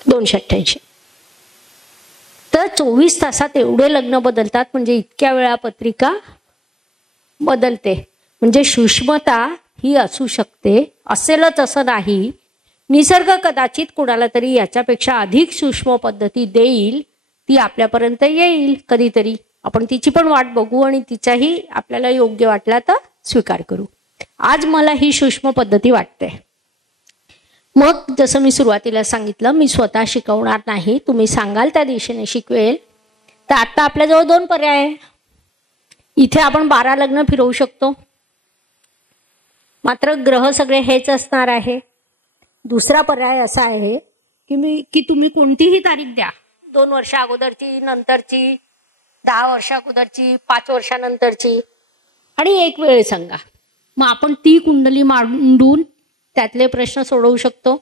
288. तर 24 तासात एवढे लग्न बदलतात. म्हणजे इतक्या वेळा पत्रिका बदलते. म्हणजे सूक्ष्मता ही असू शकते, असेलच असं नाही. निसर्ग कदाचित कुणाला तरी याच्यापेक्षा अधिक सूक्ष्म पद्धती देईल, ती आपल्यापर्यंत येईल कधीतरी. आपण तिची पण वाट बघू आणि तिचाही आपल्याला योग्य वाटला तर स्वीकार करू. आज मला ही सूक्ष्म पद्धती वाटते. मग जसं मी सुरुवातीला सांगितलं, मी स्वतः शिकवणार नाही, तुम्ही सांगाल त्या दिशेने शिकवेल. तर आता आपल्याजवळ 2 पर्याय आहे. इथे आपण 12 लग्न फिरवू शकतो, मात्र ग्रह सगळे हेच असणार आहे. दुसरा पर्याय असा आहे की तुम्ही कोणतीही तारीख द्या, 2 वर्ष अगोदरची, नंतरची, 10 वर्ष अगोदरची, 5 वर्षानंतरची, आणि एक वेळ सांगा. मग आपण ती कुंडली मांडून त्यातले प्रश्न सोडवू शकतो.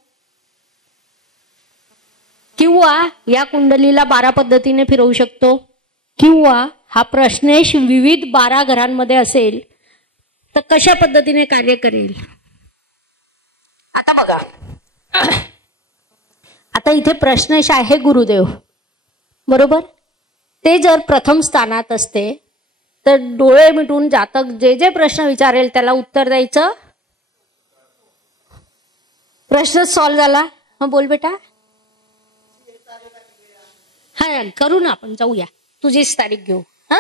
किंवा या कुंडलीला 12 पद्धतीने फिरवू शकतो. किंवा हा प्रश्नेश विविध 12 घरांमध्ये असेल तर कशा पद्धतीने कार्य करेल? आता बघा, आता इथे प्रश्नेश आहे गुरुदेव, बरोबर? ते जर प्रथम स्थानात असते तर डोळे मिटून जातक जे जे प्रश्न विचारेल त्याला उत्तर द्यायचं. प्रश्न सॉल्व्ह झाला. हा बोल बेटा. हा करू ना, आपण जाऊया, तुझीच तारीख घेऊ. हा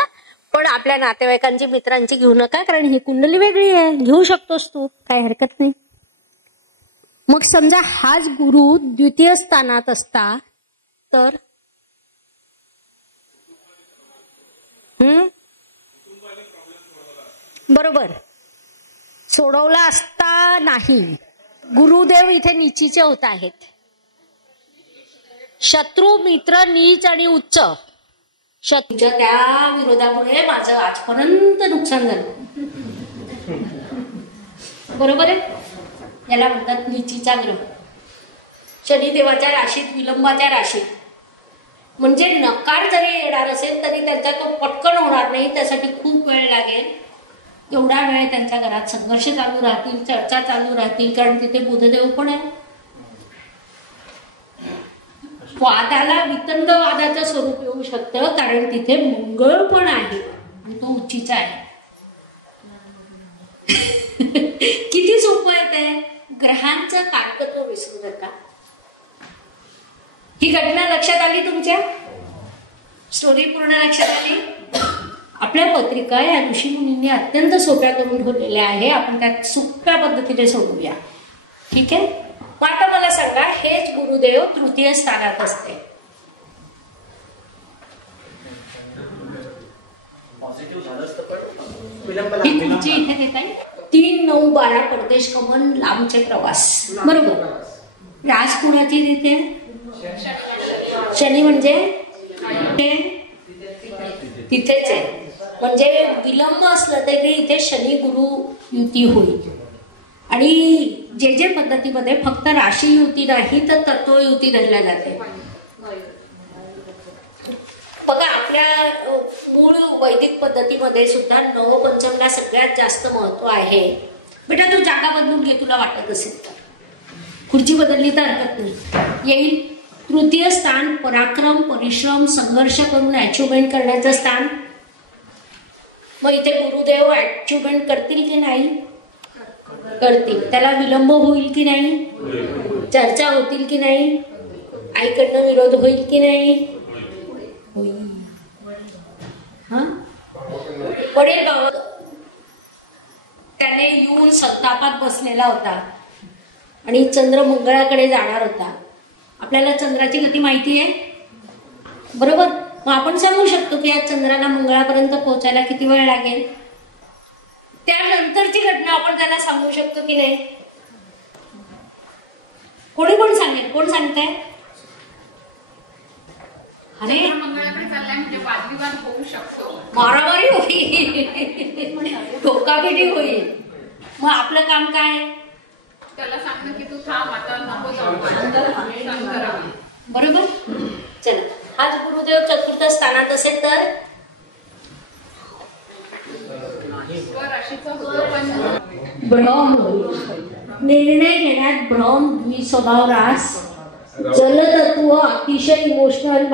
पण आपल्या नातेवाईकांची मित्रांची घेऊ नका, कारण ही कुंडली वेगळी आहे. घेऊ शकतोस तू, काय हरकत नाही. मग समजा हाच गुरु द्वितीय स्थानात असता तर बरोबर सोडवला असता नाही. गुरुदेव इथे नीचीचे होत आहेत. शत्रू, मित्र, नीच आणि उच्च, शत्रूच्या त्या विरोधामुळे माझं आजपर्यंत नुकसान झालं. बरोबर आहे. याला म्हणतात नीचीचा ग्रह. शनिदेवाच्या राशीत, विलंबाच्या राशीत, म्हणजे नकार जरी येणार असेल तरी त्यांचा तो पटकन होणार नाही, त्यासाठी खूप वेळ लागेल. एवढा वेळ त्यांच्या घरात संघर्ष चालू राहतील, चर्चा चालू राहतील, कारण तिथे बुधदेव पण आहे. वादाला वितंड वादाचं स्वरूप येऊ शकतं, कारण तिथे मंगळ पण आहे आणि तो उच्चीचा आहे. किती सोपं आहे ते. ग्रहांचं कारकत्व विसरू नका. ही घटना लक्षात आली तुमच्या? स्टोरी पूर्ण लक्षात आली? आपल्या पत्रिका या ऋषीमुनींनी अत्यंत सोप्या करून ठेवलेल्या आहे. आपण त्यात सोप्या पद्धतीने सोडवूया. ठीक आहे. आता मला सांगा, हेच गुरुदेव तृतीय स्थानात असते. ही तुमची इथे देत आहे 3, 9, 12 परदेश गमन, लांबचे प्रवास. बरोबर. रास कुणाची देते? शनी म्हणजे तिथेच आहे. म्हणजे विलंब असलं तरी इथे शनी गुरु युती होईल. आणि जे जे पद्धतीमध्ये फक्त राशी युती नाही तर तत्व युती धरल्या जाते. बघा, आपल्या मूळ वैदिक पद्धतीमध्ये सुद्धा नवपंचमला सगळ्यात जास्त महत्व आहे. बेटा तू जागा बदलून घे, तुला वाटत असेल तर. खुर्ची बदलली तर हरकत नाही. येईल तृतीय स्थान पराक्रम, परिश्रम, संघर्ष करून अचिव्हमेंट करण्याचं स्थान. मग इथे गुरुदेव अचिव्हमेंट करतील की नाही? करतील. त्याला विलंब होईल की नाही? चर्चा होतील की नाही? आईकडनं विरोध होईल की नाही? होईल. हा वडील भाऊ त्याने येऊन संतापात बसलेला होता आणि चंद्र मंगळाकडे जाणार होता. आपल्याला चंद्राची गती माहिती आहे, बरोबर? मग आपण सांगू शकतो की या चंद्राला मंगळापर्यंत पोहोचायला किती वेळ लागेल. त्यानंतरची घटना आपण त्याला सांगू शकतो की नाही? कोण सांगेल? कोण सांगताय? अरे मंगळाकडे चाललाय म्हणजे वादविवाद होऊ शकतो, मारामारी होईल, धोकापिटी होईल. मग आपलं काम काय? त्याला सांगणं की तू थांब, आता नको जाऊ. बरोबर. चला, हाच गुरुदेव चतुर्थ स्थानात असेल तर भ्रम होईल. निर्णय घेण्यात भ्रम, द्विस्वभाव, रास. जलतत्व अतिशय इमोशनल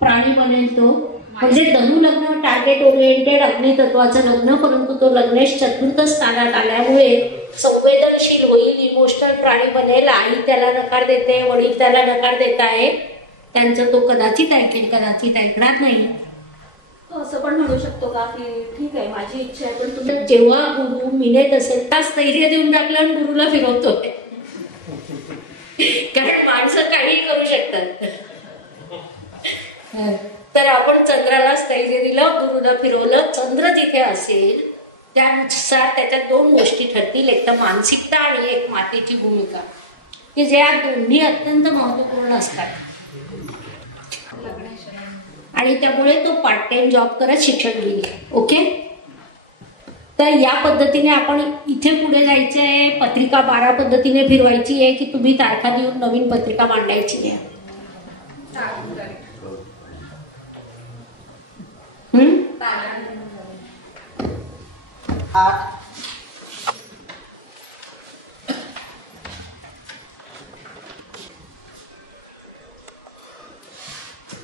प्राणी बनेल तो. म्हणजे धनु लग्न टार्गेट ओरिएंटेड अग्नितत्वाचं लग्न, परंतु तो लग्नेश चतुर्थ स्थानात आल्यामुळे संवेदनशील होईल, इमोशनल प्राणी बनेल. आई त्याला नकार देते, वडील त्याला नकार देत आहे. त्यांचं तो कदाचित ऐकेल, कदाचित ऐकणार नाही. असं पण म्हणू शकतो का की ठीक आहे माझी इच्छा आहे पण तुम्ही. जेव्हा गुरु मिनेत असेल त्याच स्थैर्य देऊन टाकलं आणि गुरुला फिरवतोय. कारण माणसं काहीही करू शकतात. तर आपण चंद्राला स्थैर्य दिलं, गुरुला फिरवलं. चंद्र जिथे असेल त्यानुसार त्याच्यात 2 गोष्टी ठरतील, एक तर मानसिकता आणि एक मातेची भूमिका, की ज्या दोन्ही अत्यंत महत्वपूर्ण असतात. आणि त्यामुळे तो पार्ट टाइम जॉब करत शिक्षण घेईल. ओके. तर या पद्धतीने आपण इथे पुढे जायचं आहे. पत्रिका 12 पद्धतीने फिरवायची आहे की तुम्ही तारखा देऊन नवीन पत्रिका मांडायची आहे? 8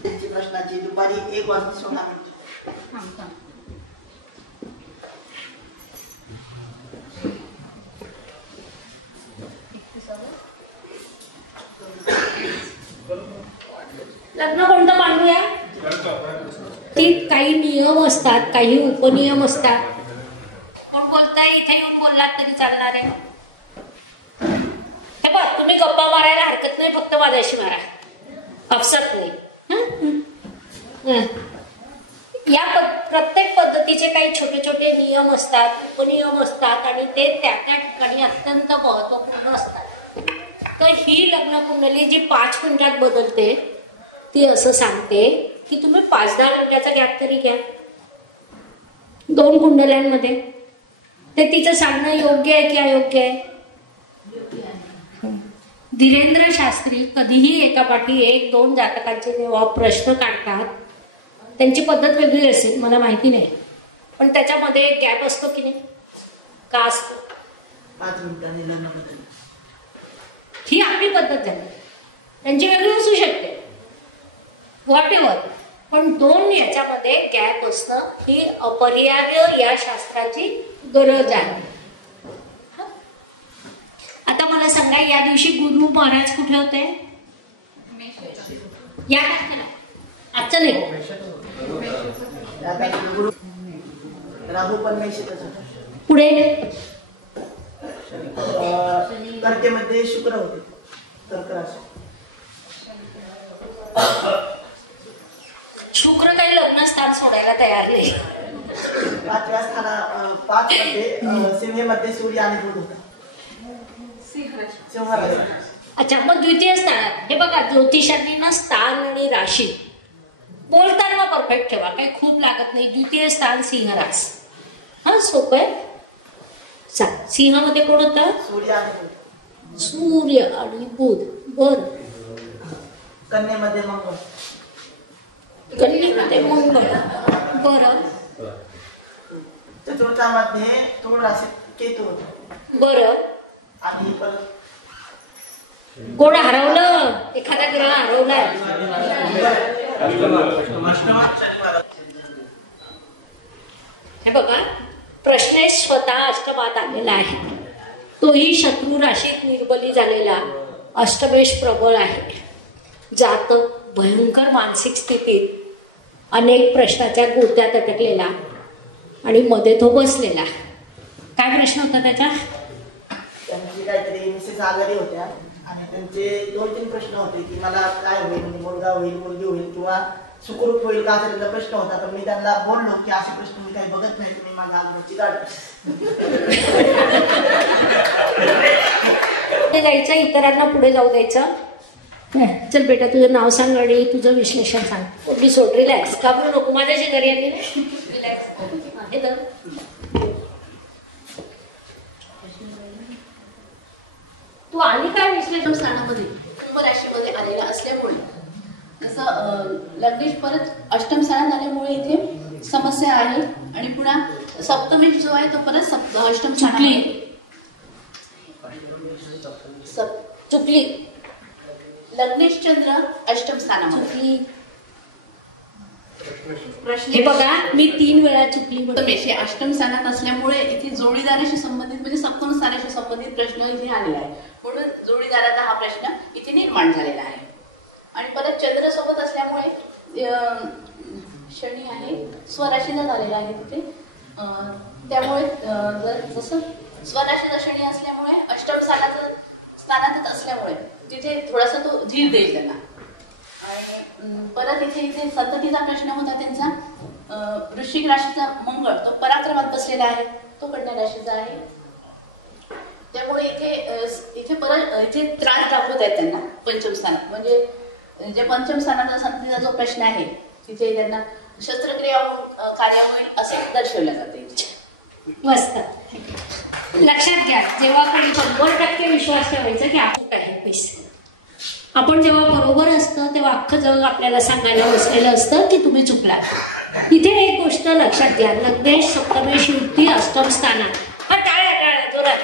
त्यांची प्रश्नाची दुपारी 1 वाजता 16 मिनिटे. लग्न कोणतं मांडूया? ती काही नियम असतात, काही उपनियम असतात. कोण बोलताय? इथे येऊन बोललात तरी चालणार आहे. हे बघ, तुम्ही गप्पा मारायला हरकत नाही, फक्त माझ्याशी मारा, अपसात नाही. या प्रत्येक पद्धतीचे काही छोटे छोटे नियम असतात, उपनियम असतात आणि ते त्या त्या ठिकाणी अत्यंत महत्वपूर्ण असतात. तर ही लग्न कुंडली जी 5 मिनिटात बदलते ती असं सांगते की तुम्ही 5-10 मिनिटाचा गॅप तरी घ्या 2 कुंडल्यांमध्ये. ते तिचं सांगणं योग्य आहे की अयोग्य आहे? धीरेंद्र शास्त्री कधीही एकापाठी 1-2 जातकांचे जेव्हा प्रश्न काढतात, त्यांची पद्धत वेगळी असेल, मला माहिती नाही, पण त्याच्यामध्ये गॅप असतो की नाही? का असतो? 5 मिनिटांनी लग्न बदललं. ही आपली पद्धत झाली, त्यांची वेगळी असू शकते, व्हॉट एव्हर, पण 2 याच्यामध्ये गॅप असणं ही अपरिहार्य या शास्त्राची गरज आहे. आता मला सांगा, या दिवशी गुरु महाराज कुठे होते? या तारखेला, आजचं नाही. राहू पण मेषेतच होता. पुढे कर्केमध्ये शुक्र होते, कर्क राशी. शुक्र काही लग्नस्थान सोडायला तयार नाही. 5व्या स्थाना 5 मध्ये सिंहेमध्ये सूर्य आणि बुध होता. सिंह राशी. अच्छा, मग द्वितीय स्थानात हे बघा, ज्योतिषांनी ना स्थान आणि राशी बोलताना परफेक्ट ठेवा, काही खूप लागत नाही. द्वितीय स्थान सिंह रास, हा सोपं आहे. सिंहामध्ये कोण होता? सूर्य आणि बुध. सूर्य आणि बुध. बर. कन्येमध्ये मंगळ. कन्येमध्ये मंगळ. बर. चतुर्थामध्ये तुळ राशीत केतू होता. बर. आणि परत कोण हरवलं? एखादा ग्रह हरवलाय. हे बघा, प्रश्नेश स्वतः अष्टमात आलेला आहे, तोही शत्रू राशीत निर्बली झालेला. अष्टमेश प्रबळ आहे, जातक भयंकर मानसिक स्थितीत, अनेक प्रश्नाच्या गोत्यात अटकलेला आणि मध्ये तो बसलेला. काय प्रश्न होता त्याचा? त्यांची काहीतरी मिसेस आजारी होत्या आणि त्यांचे 2-3 प्रश्न होते की मला काय होईल, म्हणजे मुलगा होईल, मुलगी होईल किंवा सुखरूप होईल का, असा त्यांचा प्रश्न होता. तर मी त्यांना बोललो की असे प्रश्न मी काही बघत नाही, तुम्ही माझ्या आजूबाजूची गाडी. जायचं, इतरांना पुढे जाऊ द्यायचं. चल बेटा, तुझं नाव सांग आणि तुझं विश्लेषण सांग. ओढली सोड, रिलॅक्स, घाबरू नको. माझ्या शेजारी आली रिलॅक्स. हे तर तू आली काय विश्लेषण स्थानामध्ये कुंभ राशीमध्ये आलेला असल्यामुळे जसं लग्नेश परत अष्टम स्थानात आल्यामुळे इथे समस्या आहे. आणि पुन्हा सप्तमेश जो आहे तो परत अष्टम स्थानात चुकली. लग्नेश चंद्र अष्टम स्थानामध्ये. हे बघा, मी 3 वेळा चुकली. सप्तमेश हे अष्टम स्थानात असल्यामुळे इथे जोडीदाराशी संबंधित म्हणजे सप्तम स्थानाशी संबंधित प्रश्न इथे आलेला आहे, म्हणून जोडीदाराचा हा प्रश्न इथे निर्माण झालेला आहे. आणि परत चंद्र सोबत असल्यामुळे शनी आहे स्वराशीला झालेला आहे तिथे. त्यामुळे जसं स्वराशीचा शनी असल्यामुळे अष्टम स्थानातच असल्यामुळे तिथे थोडासा तो धीर देईल त्यांना. आणि परत इथे संततीचा प्रश्न होता त्यांचा. वृश्चिक राशीचा मंगळ तो पराक्रमात बसलेला आहे, तो कन्या राशीचा आहे. त्यामुळे इथे परत इथे त्रास दाखवत आहेत त्यांना पंचम स्थानात. म्हणजे जे पंचम स्थानाचा संततीचा जो प्रश्न आहे तिथे त्यांना शस्त्रक्रिया कार्य होईल असे दर्शवलं जाते. मस्त. लक्षात घ्या, जेव्हा कोणी 100% विश्वास ठेवायचा की आपण काही पैसे, आपण जेव्हा बरोबर असतं तेव्हा अख्खं जग आपल्याला सांगायला बसलेलं असतं की तुम्ही चुकला. इथे एक गोष्ट लक्षात घ्या, लग्नेश सप्तमेश युक्ती अष्टम स्थानात. टाळ्या जोरात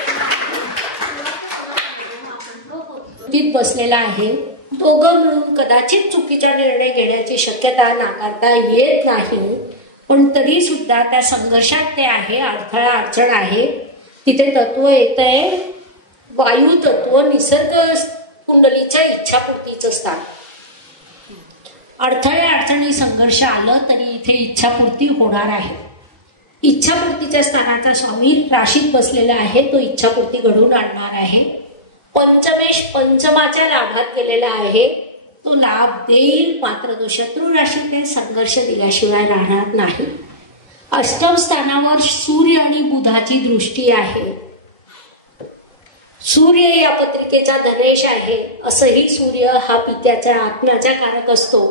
बसलेला आहे. दोघं मिळून कदाचित चुकीचा निर्णय घेण्याची शक्यता नाकारता येत नाही, पण तरी सुद्धा त्या संघर्षात ते आहे. अडथळा अडचण आहे. तिथे तत्व येत आहे वायू तत्व, निसर्ग कुंडलीच्या इच्छापूर्तीचं स्थान. अडथळे अडचणी संघर्ष आलं तरी इथे इच्छापूर्ती होणार आहे. इच्छापूर्तीच्या स्थानाचा स्वामी राशीत बसलेला आहे, तो इच्छापूर्ती घडवून आणणार आहे. पंचमेश पंचमाच्या लाभात गेलेला आहे, तो लाभ देईल, मात्र तो शत्रू राशीत संघर्ष दिल्याशिवाय राहणार नाही. अष्टम स्थानावर सूर्य आणि बुधाची दृष्टी आहे. सूर्य या पत्रिकेचा धनेश आहे. असंही सूर्य हा पित्याच्या आत्म्याचा कारक असतो.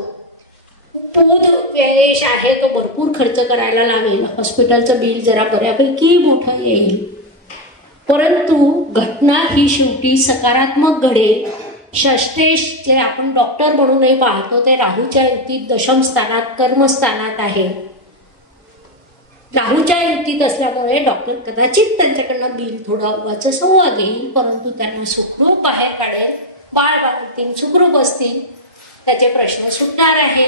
बुध व्ययेश आहे, तो भरपूर खर्च करायला लावेल. हॉस्पिटलचं बिल जरा बऱ्यापैकी मोठं येईल, परंतु घटना ही शेवटी सकारात्मक घडेल. षष्टेश जे आपण डॉक्टर म्हणूनही पाहतो ते राहूच्या युतीत दशम स्थानात कर्मस्थानात आहे. राहूच्या युतीत असल्यामुळे डॉक्टर कदाचित त्यांच्याकडनं बिल थोडं वाचसवा घेईल, परंतु त्यांना सुखरूप बाहेर काढेल. बाळ बाळतीन सुखरूप असतील, त्याचे प्रश्न सुटणार आहे.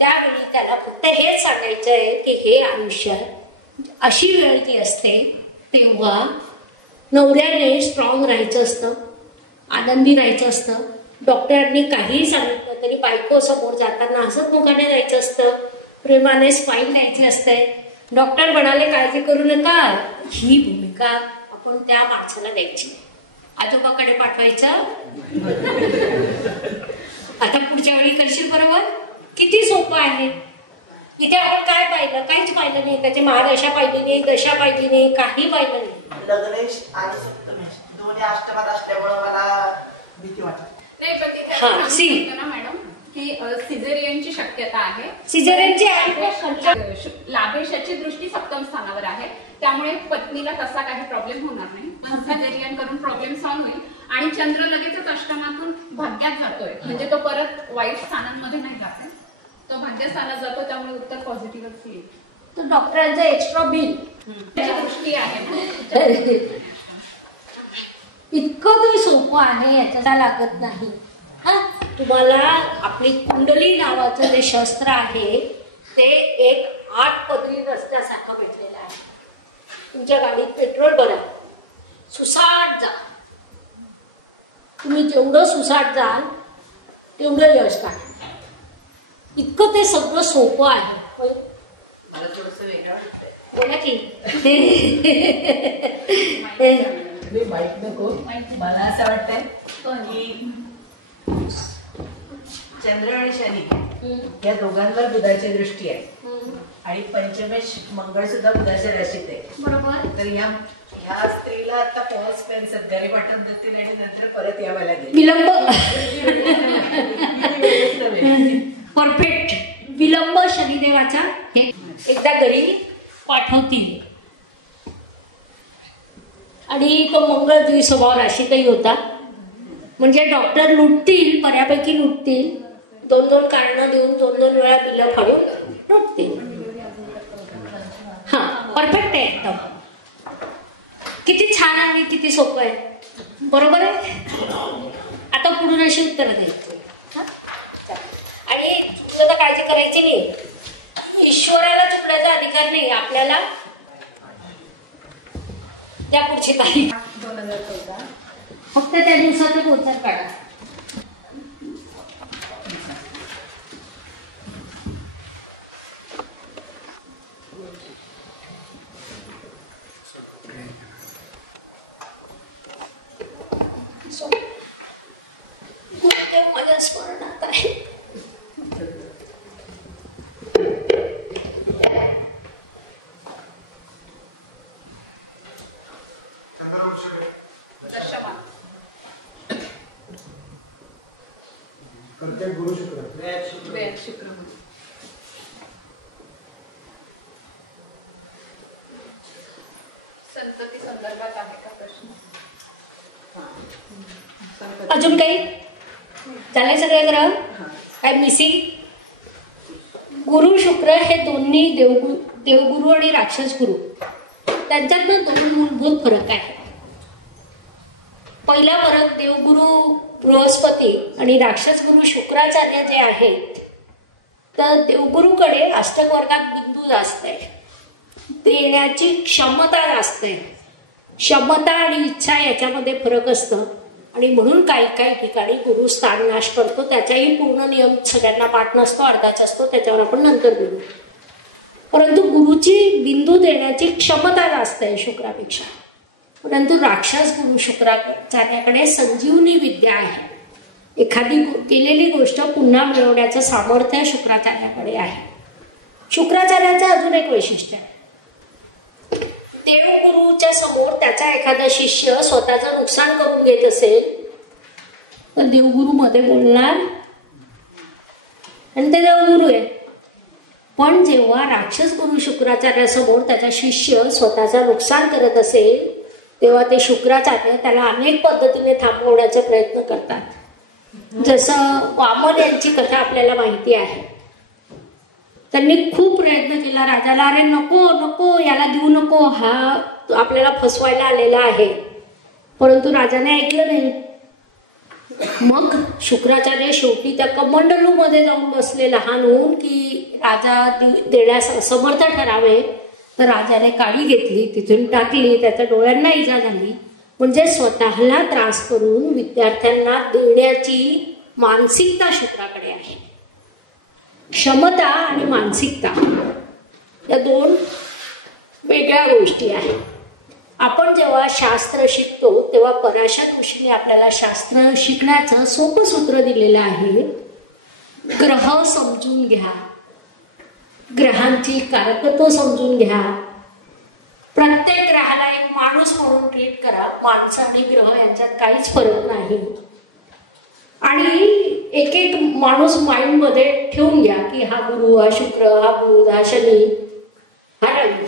त्यावेळी त्याला फक्त हेच सांगायचं आहे की हे आयुष्य अशी वेळ ती असते तेव्हा नवऱ्याने स्ट्रॉंग राहायचं असतं, आनंदी राहायचं असतं. डॉक्टरांनी काहीही सांगितलं तरी बायको समोर जाताना हसत मुखाने जायचं असतं, प्रेमाने स्माईल द्यायची असते. डॉक्टर म्हणाले काळजी करू नका, ही भूमिका आपण त्या माणसाला द्यायची. आजोबाकडे पाठवायचं. आता पुढच्या वेळी करशील बरोबर. किती सोपं आहे. इथे आपण काय पाहिलं, काहीच पाहिलं नाही. त्याची महादशा पाहिली नाही, दशा पाहिली नाही, काही पाहिलं नाही. लग्नेश आणि सप्तमेश दोन्ही अष्टमात असल्यामुळे मला भीती वाटते. मॅडम की सिझेरियनची शक्यता आहे. सिझेरियनची आहे. लाभेशाची दृष्टी सप्तम स्थानावर आहे, त्यामुळे पत्नीला तसा काही प्रॉब्लेम होणार नाही. सिझेरियन करून प्रॉब्लेम सॉल्व्ह होईल. आणि चंद्र लगेचच अष्टमातून भाग्यात जातोय, म्हणजे तो परत वाईट स्थानांमध्ये नाही जात, तो भाग्यस्थानात जातो, त्यामुळे उत्तर पॉझिटिव्हच येईल. तो डॉक्टरांचं एक्स्ट्रा बिल दृष्टी आहे. इतकं तुम्ही सोपं आहे, याच्याला लागत नाही. हा, तुम्हाला आपली कुंडली नावाचं जे शस्त्र आहे ते एक 8 पदरी रस्त्यासारखं भेटलेलं आहे. तुमच्या गाडीत पेट्रोल भरा, सुसाट जा. तुम्ही जेवढं सुसाट जाल तेवढं यश काढा. इतकं ते सगळं सोपं आहे. मला थोडंसं वेगळं वाटतंय. बोला की. माहित नको. मला असं वाटतंय की चंद्र आणि शनी या दोघांवर बुधाची दृष्टी आहे आणि पंचमेश मंगळ सुद्धा बुधाच्या राशीत आहे. बरोबर. तर ह्या स्त्रीला आता पॉज पेन सध्याने पाठवून देतील आणि नंतर परत यावं लागेल. विलंब. परफेक्ट. विलंब शनिदेवाचा हे एकदा घरी पाठवतील. आणि तो मंगळ द्वी स्वभाव राशीतही होता, म्हणजे डॉक्टर लुटतील, बऱ्यापैकी लुटतील. 2-2 कारणं देऊन 2-2 वेळा बिलं फाडून लुटतील. हा, परफेक्ट आहे एकदम. किती छान आणि किती सोपं आहे. बरोबर आहे. आता पुढून अशी उत्तरं द्यायची. आणि चुकलं तर काळजी करायची नाही. ईश्वराला चुकण्याचा अधिकार नाही, आपल्याला. या पुढची तारीख 2014. फक्त त्या दिवसाचं गोचर काढा. माझ्या स्मरणात आहे. गुरु शुक्र संतती संदर्भात आहे का प्रश्न? अजून काही झालंय? सगळे ग्रह काय मिसिंग? गुरु शुक्र हे दोन्ही देवगुरु आणि राक्षस गुरु त्यांच्यातनं दोन मूलभूत फरक आहे. पहिला फरक देवगुरु बृहस्पती आणि राक्षस गुरु शुक्राचार्य जे आहेत, तर देवगुरुकडे अष्टक वर्गात बिंदू जास्त आहे, देण्याची क्षमता जास्त आहे. क्षमता आणि इच्छा याच्यामध्ये फरक असतं आणि म्हणून काही काही ठिकाणी गुरु स्थान नाश करतो. त्याचाही पूर्ण नियम सगळ्यांना पाठ नसतो, अर्धाच असतो, त्याच्यावर आपण नंतर बोलू. परंतु गुरुची बिंदू देण्याची क्षमता जास्त आहे शुक्रापेक्षा. परंतु राक्षस गुरु शुक्राचार्याकडे संजीवनी विद्या आहे. एखादी केलेली गोष्ट पुन्हा मिळवण्याचं सामर्थ्य शुक्राचार्याकडे आहे. शुक्राचार्याचं अजून एक वैशिष्ट्य आहे, देवगुरुच्या समोर त्याचा एखादा शिष्य स्वतःचं नुकसान करून घेत असेल तर देवगुरु मध्ये बोलणार आणि ते देवगुरु आहे. पण जेव्हा राक्षस गुरु शुक्राचार्यासमोर त्याचा शिष्य स्वतःचं नुकसान करत असेल तेव्हा ते शुक्राचार्य त्याला अनेक पद्धतीने थांबवण्याचा प्रयत्न करतात. जसं वामन यांची कथा आपल्याला माहिती आहे. त्यांनी खूप प्रयत्न केला राजाला, अरे नको नको याला देऊ नको, हा आपल्याला फसवायला आलेला आहे. परंतु राजाने ऐकलं नाही. मग शुक्राचार्य शेवटी त्या कमंडलू मध्ये जाऊन बसले लहान होऊन की राजा देण्यास असमर्थ ठरावे. तर राजाने काळी घेतली, तिथून टाकली, त्याच्या डोळ्यांना इजा झाली. म्हणजे स्वतःला त्रास करून विद्यार्थ्यांना देण्याची मानसिकता शुक्राकडे आहे. क्षमता आणि मानसिकता या दोन वेगळ्या गोष्टी आहेत. आपण जेव्हा शास्त्र शिकतो तेव्हा पराशर ऋषीने आपल्याला शास्त्र शिकण्याचं सोपं सूत्र दिलेलं आहे. ग्रह समजून घ्या, ग्रहांची कारकत्व समजून घ्या, प्रत्येक ग्रहाला एक माणूस म्हणून ट्रीट करा. माणसं आणि ग्रह यांच्यात काहीच फरक नाही. आणि एक एक माणूस माइंड मध्ये ठेवून घ्या की हा गुरु, हा शुक्र, हा बुध, हा शनी, हा रवी.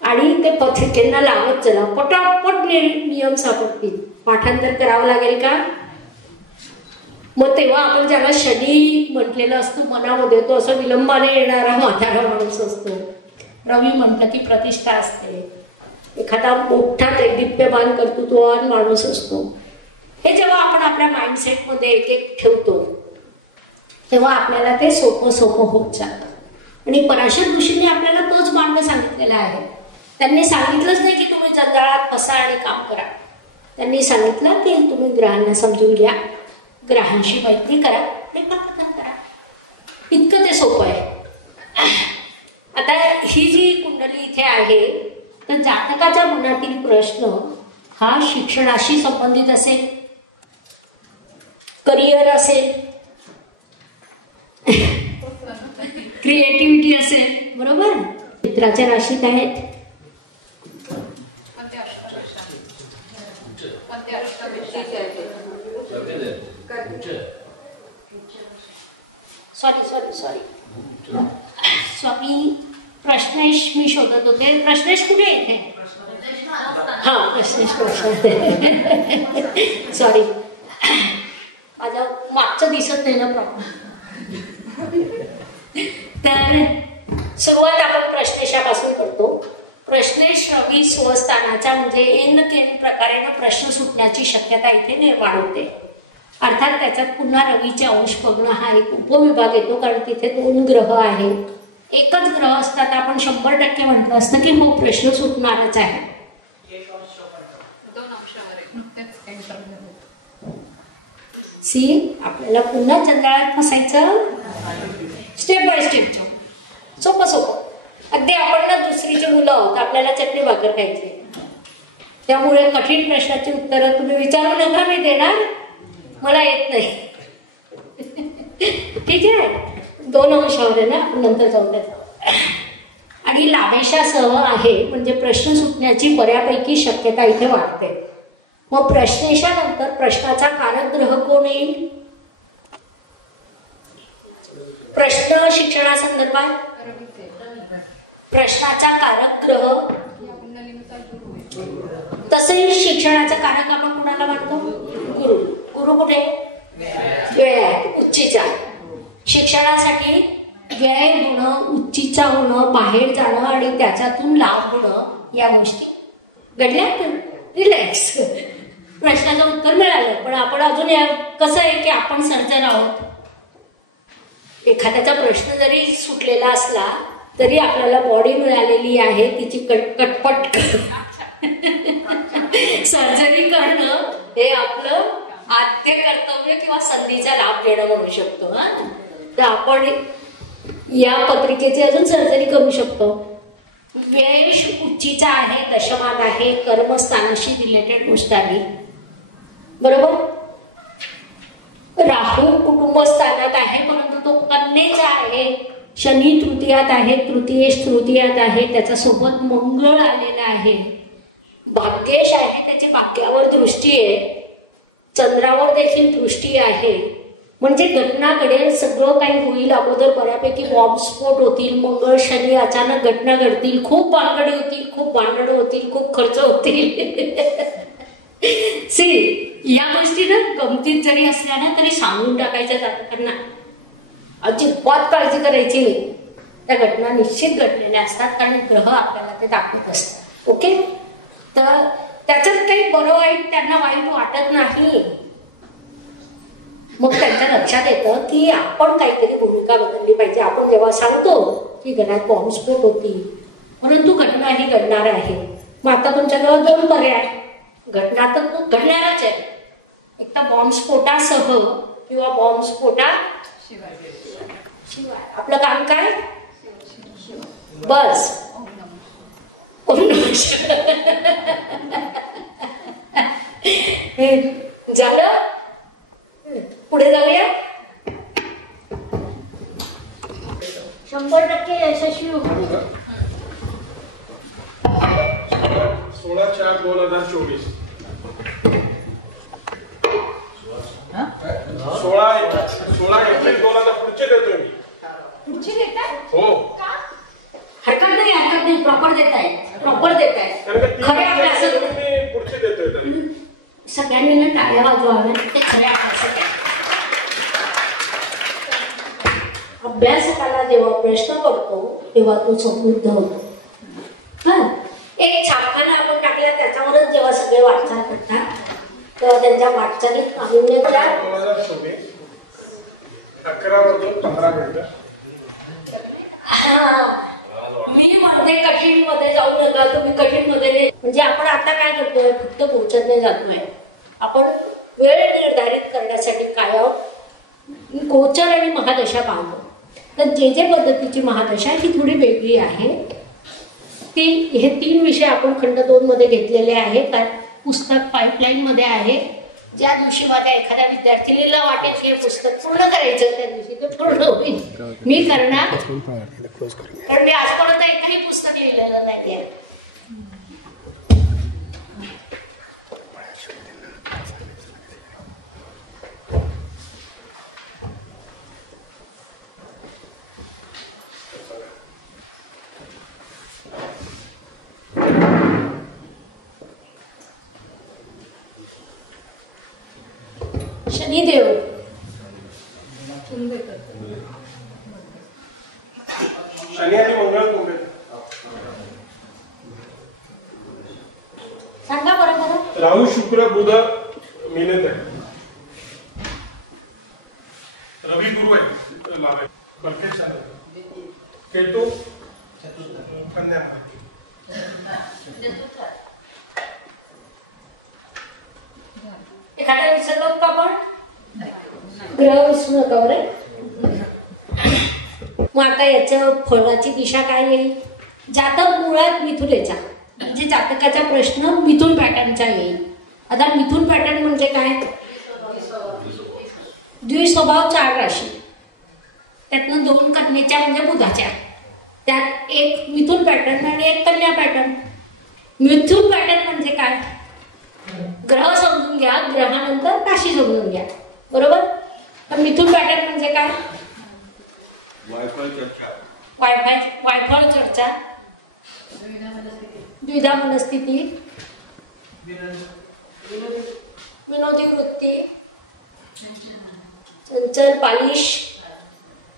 आणि ते पत्रिकेंना लावत चला, पटापट नियम सापडतील. पाठांतर करावं लागेल का? मग तेव्हा आपण ज्याला शनी म्हटलेलं असतं मनामध्ये, तो असं विलंबाने येणारा म्हातारा माणूस असतो. रवी म्हटलं की प्रतिष्ठा असते, एखादा मोठा दैदिप्यमान कर्तृत्ववान माणूस असतो. हे जेव्हा आपण आपल्या माइंडसेटमध्ये एक एक ठेवतो तेव्हा आपल्याला ते सोपं सोपं होत जातं. आणि पराशर ऋषींनी आपल्याला तोच मार्ग सांगितलेला आहे. त्यांनी सांगितलंच नाही की तुम्ही जंजाळात बसा आणि काम करा. त्यांनी सांगितलं की तुम्ही ग्रहांना समजून घ्या, ग्रहांशी मैत्री करा आणि कथन करा. इतकं ते सोपं आहे. आता ही जी कुंडली इथे आहे तर जातकाच्या मनातील प्रश्न हा शिक्षणाशी संबंधित असेल, करिअर असेल, क्रिएटिव्हिटी असेल, बरोबर. मित्राच्या राशीत आहेत. सॉरी स्वामी प्रश्नेश मी शोधत होते. प्रश्नेश कुठे येते? हा प्रश्नेश सॉरी, माझ्या मागचं दिसत नाही ना प्रॉब्लेम. तर सुरुवात आपण प्रश्नेशापासून करतो. प्रश्नेश रवी स्वस्थानाचा म्हणजे एन केन प्रकारे प्रश्न सुटण्याची शक्यता इथे निर्माण होते. अर्थात त्याच्यात पुन्हा रवीचे अंश बघणं हा एक उपविभाग येतो, कारण तिथे दोन ग्रह आहेत. एकच ग्रह असतात आपण 100% म्हटलं असतं की हो प्रश्न सुटणारच आहे. सी आपल्याला पुन्हा जंजाळात फसायचं. स्टेप बाय स्टेप सोपं सोपं. अगदी आपण ना दुसरीची मुलं आहोत, आपल्याला चटणी भाकर खायची, त्यामुळे कठीण प्रश्नाची उत्तरं तुम्ही विचारू नका, मी देणार, मला येत नाही. ठीक आहे, 2 अंशावर आहे ना, नंतर जाऊ द्या. आणि लाभेशासह आहे म्हणजे प्रश्न सुटण्याची बऱ्यापैकी शक्यता इथे वाटते. मग प्रश्नेशानंतर प्रश्नाचा कारक ग्रह कोण येईल? प्रश्न शिक्षणासंदर्भात प्रश्नाचा कारक ग्रह, तसंही शिक्षणाचा कारक आपण कुणाला म्हणतो? गुरु. गुरु कुठे? वेळ आहे, उच्चीचा. शिक्षणासाठी व्यय होणं, उच्चीचा होणं, बाहेर जाणं आणि त्याच्यातून लाभ होणं या गोष्टी घडल्या. रिलॅक्स, प्रश्नाचं उत्तर मिळालं. पण आपण अजून कसं आहे की आपण सर्जन आहोत. एखाद्याचा प्रश्न जरी सुटलेला असला तरी आपल्याला बॉडी मिळालेली आहे, तिची कटपट सर्जरी करणं हे आपलं आद्य कर्तव्य किंवा संधीचा लाभ घेणं म्हणू शकतो. तर आपण या पत्रिकेचे अजून सर्जरी करू शकतो. व्यय उच्चीचा आहे, दशमान आहे, कर्मस्थानाशी रिलेटेड गोष्ट आली. बरोबर. राहू कुटुंब स्थानात आहे, परंतु तो कन्येचा आहे. शनी तृतीयात आहे, तृतीयेश तृतीयात आहे, त्याच्यासोबत मंगळ आलेला आहे. भाग्येश आहे, त्याची भाग्यावर दृष्टी आहे. चंद्रावर देखील दृष्टी आहे. म्हणजे घटना घडेल, सगळं काही होईल. अगोदर बऱ्यापैकी बॉम्बस्फोट होतील, मंगळ शनी अचानक घटना घडतील, खूप भानगडी होतील, खूप भांडणं होतील, खूप खर्च होतील. या गोष्टी ना गमतीत जरी असल्या ना तरी सांगून टाकायच्या जातकांना. अजिबात काळजी करायची नाही. त्या घटना निश्चित घडलेल्या असतात कारण ग्रह आपल्याला ते दाखवत असतात. ओके. तर त्याच्यात काही बरं वाईट त्यांना वाईट वाटत नाही. मग त्यांच्या लक्षात येतं की आपण काहीतरी भूमिका बदलली पाहिजे. आपण जेव्हा सांगतो की घरात बॉम्बस्फोट होती, परंतु घटना ही घडणार आहे. मग आता तुमच्याजवळ दोन पर्याय. घटना तर घडणारच आहे, एक तर बॉम्बस्फोटासह किंवा बॉम्बस्फोटाशिवाय. आपलं काम काय? बस झालं. पुढे जाऊया. 100% यशस्वी होऊ. 16/4/2024 16 एप्रिल 2000 पुढचे देतोय मी. पुढची देता? हो. हरकत नाही, प्रॉपर देताय. खरे अभ्यास पुढचे देतोय. सगळ्यांनी ना टाळ्या वाजवाव्या. ते खऱ्या अभ्यासात. अभ्यासकाला जेव्हा प्रश्न पडतो तेव्हा तो समृद्ध होतो. एक छापखाना आपण टाकला त्याच्यावरच जेव्हा सगळे वाटचाल करतात तेव्हा त्यांच्या वाटचालीत नाविन्यता. 11:15 मी म्हणते कठीण मध्ये जाऊ नका, तुम्ही कठीण मध्ये. म्हणजे आपण आता काय करतोय, फक्त पोचत जातोय. आपण वेळ निर्धारित करण्यासाठी काय आहोत, गोचर आणि महादशा पाहतो. तर जे पद्धतीची महादशा ही थोडी वेगळी आहे. हे 3 विषय आपण खंड 2 मध्ये घेतलेले आहेत. पुस्तक पाईपलाईन मध्ये आहे. ज्या दिवशी माझ्या एखाद्या विद्यार्थिनीला वाटेल की हे पुस्तक पूर्ण करायचं त्या दिवशी ते पूर्ण होईल. मी करणार, कारण मी आजपर्यंत एकही पुस्तक लिहिलेलं नाही. शनिदेव शनी आणि मंगळ कुंभे. सांगा बरोबर. राहू शुक्र बुध मीनेत आहे. रवी गुरु आहे. लाभ आहे. बलकेश आहे. केतू कन्या. एखाद्या विसरलो का आपण? ग्रह विसरू नका बरं. मग आता याच्या फळाची दिशा काय येईल? जातक मुळात मिथुनेचा, म्हणजे जातकाचा प्रश्न मिथुन पॅटर्नचा येईल. आता मिथुन पॅटर्न म्हणजे काय? द्विस्वभाव 4 राशी, त्यातनं 2 कन्येच्या म्हणजे बुधाच्या, त्यात एक मिथुन पॅटर्न आणि एक कन्या पॅटर्न. मिथुन पॅटर्न म्हणजे काय? ग्रह समजून घ्या, ग्रहानंतर राशी समजून घ्या. बरोबर. तर मिथुन पॅटर्न म्हणजे काय? वायफळ चर्चा, द्विधा मनस्थिती, विनोदी वृत्ती, चंचल पालिश,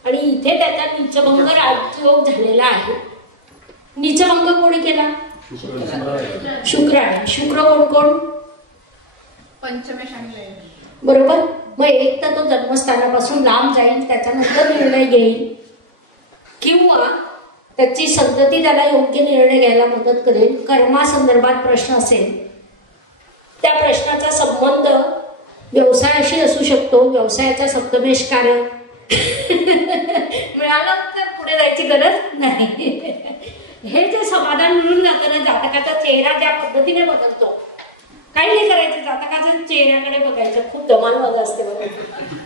आणि इथे त्याचा नीचभंग राजयोग झालेला आहे. नीचभंग कोणी केला? शुक्राने. शुक्र कोण कोण? पंचमेश आणि बरोबर. मग एक तर तो जन्मस्थानापासून लांब जाईल, त्याच्यानंतर निर्णय घेईल, किंवा त्याची संतती त्याला योग्य निर्णय घ्यायला मदत करेल. कर्मासंदर्भात प्रश्न असेल, त्या प्रश्नाचा संबंध व्यवसायाशी असू शकतो. व्यवसायाचा सप्तमेश कार्य मिळालं तर पुढे जायची गरज नाही. हे जे समाधान मिळून जातं ना, जातकाचा चेहरा ज्या पद्धतीने बदलतो, काही नाही करायचं, जातकाच्या चेहऱ्याकडे बघायचं. खूप धमाल मजा असते बघा.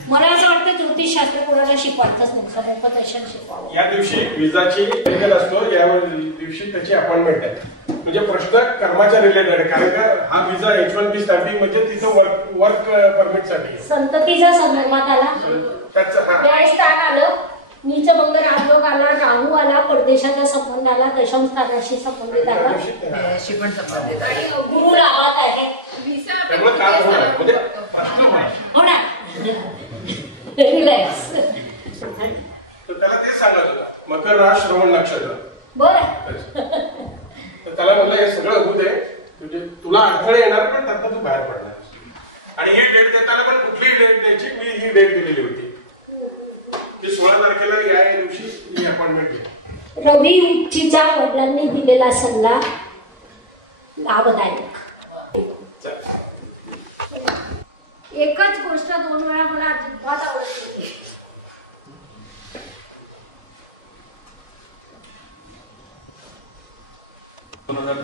मला असं वाटतं ज्योतिषशास्त्र कोणाला शिकवायचंच नाही, समुपदेशन शिकवावं. या दिवशी विजाची मेडिकल असतो, या दिवशी त्याची अपॉइंटमेंट आहे. म्हणजे प्रश्न कर्माच्या रिलेटेड आहे, कारण का हा विजा H1B स्टॅम्पिंग म्हणजे तिथं वर्क परमिट साठी. संततीचा संदर्भात आला, त्याचं न्यायस्थान आलं, नीचभंग राजयोग आला, राहू आला, परदेशाचा संबंध आला, दशम स्थानाशी संबंधित आला, पण संबंधित आहे. आणि गुरु लाभात आहे. त्यामुळे काय होणार म्हणजे हो ना, रिलॅक्स. तर त्याला ते सांगत होता मकर राज श्रवण नक्षत्र. बरं. तर त्याला म्हणलं हे सगळं होऊ दे, म्हणजे तुला अडथळे येणार पण त्यातनं तू बाहेर पडणार. आणि ही डेट देताना पण कुठलीही डेट द्यायची, मी ही डेट दिलेली होती की 16 तारखेला या दिवशी मी अपॉइंटमेंट घेतली. रवी उच्चीचा वडिलांनी दिलेला सल्ला लाभदायक. एकच गोष्ट 2 वेळा मला अजिबात आवडत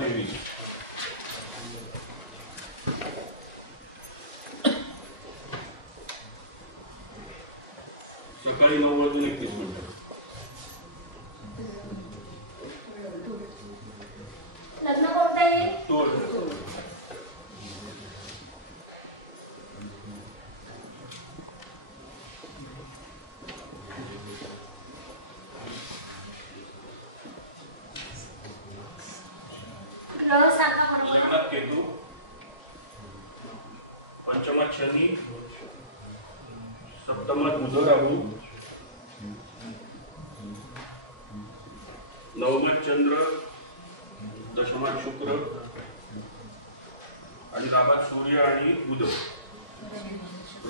नाही. सकाळी 9 वाजून 31 मिनिटं. लग्न कोणतं आहे? ग्रह सांगा मला. लग्नात केतू, पंचमात शनी, सप्तमात बुध राहू, नवमात चंद्र, दशमात शुक्र आणि लाभात सूर्य आणि बुध,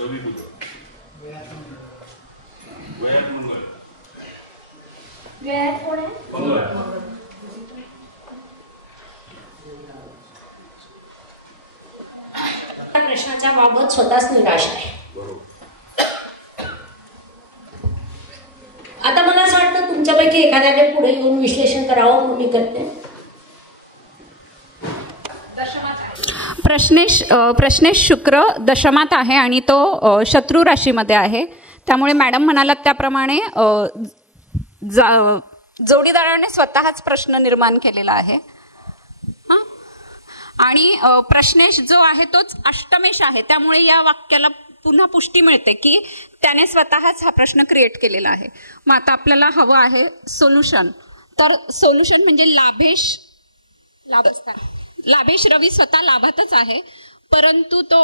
रवी बुध. वयात मंगळ. वेळात कोण आहे? मंगळ. प्रश्नाच्या बाबत स्वतःच निराश आहे. आता मला असं वाटतं तुमच्यापैकी एखाद्याने पुढे येऊन विश्लेषण करावं, म्हणून मी करते. प्रश्नेश शुक्र दशमात आहे आणि तो शत्रू राशीमध्ये आहे. त्यामुळे मॅडम म्हणालात त्याप्रमाणे जोडीदाराने स्वतःच प्रश्न निर्माण केलेला आहे. आणि प्रश्नेश जो आहे तोच अष्टमेश आहे. त्यामुळे या वाक्याला पुन्हा पुष्टी मिळते की त्याने स्वतःच हा प्रश्न क्रिएट केलेला आहे. मग आता आपल्याला हवं आहे सोल्युशन. तर सोल्युशन म्हणजे लाभेश रवी स्वतः लाभातच आहे, परंतु तो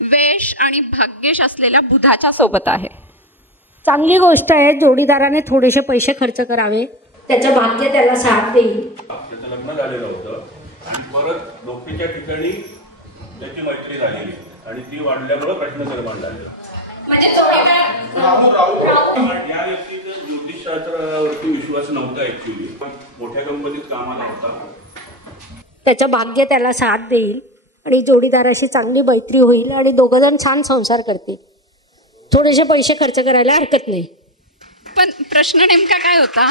वेश आणि भाग्येश असलेल्या बुधाच्या सोबत आहे. चांगली गोष्ट आहे. जोडीदाराने थोडेसे पैसे खर्च करावे, त्याचं भाग्य त्याला साथ देईल. त्याचं लग्न झालेलं होतं आणि परत नोकरीच्या ठिकाणी त्याची मैत्री झालेली आणि ती वाढल्यामुळे प्रश्न निर्माण झाले. म्हणजे या व्यक्तीचा ज्योतिषशास्त्रावरती विश्वास नव्हता ऍक्च्युली, पण मोठ्या कंपनीत कामाला होता. त्याचं भाग्य त्याला साथ देईल आणि जोडीदाराशी चांगली मैत्री होईल आणि दोघं जण छान संसार करतील. थोडेसे पैसे खर्च करायला हरकत नाही. पण प्रश्न नेमका काय होता?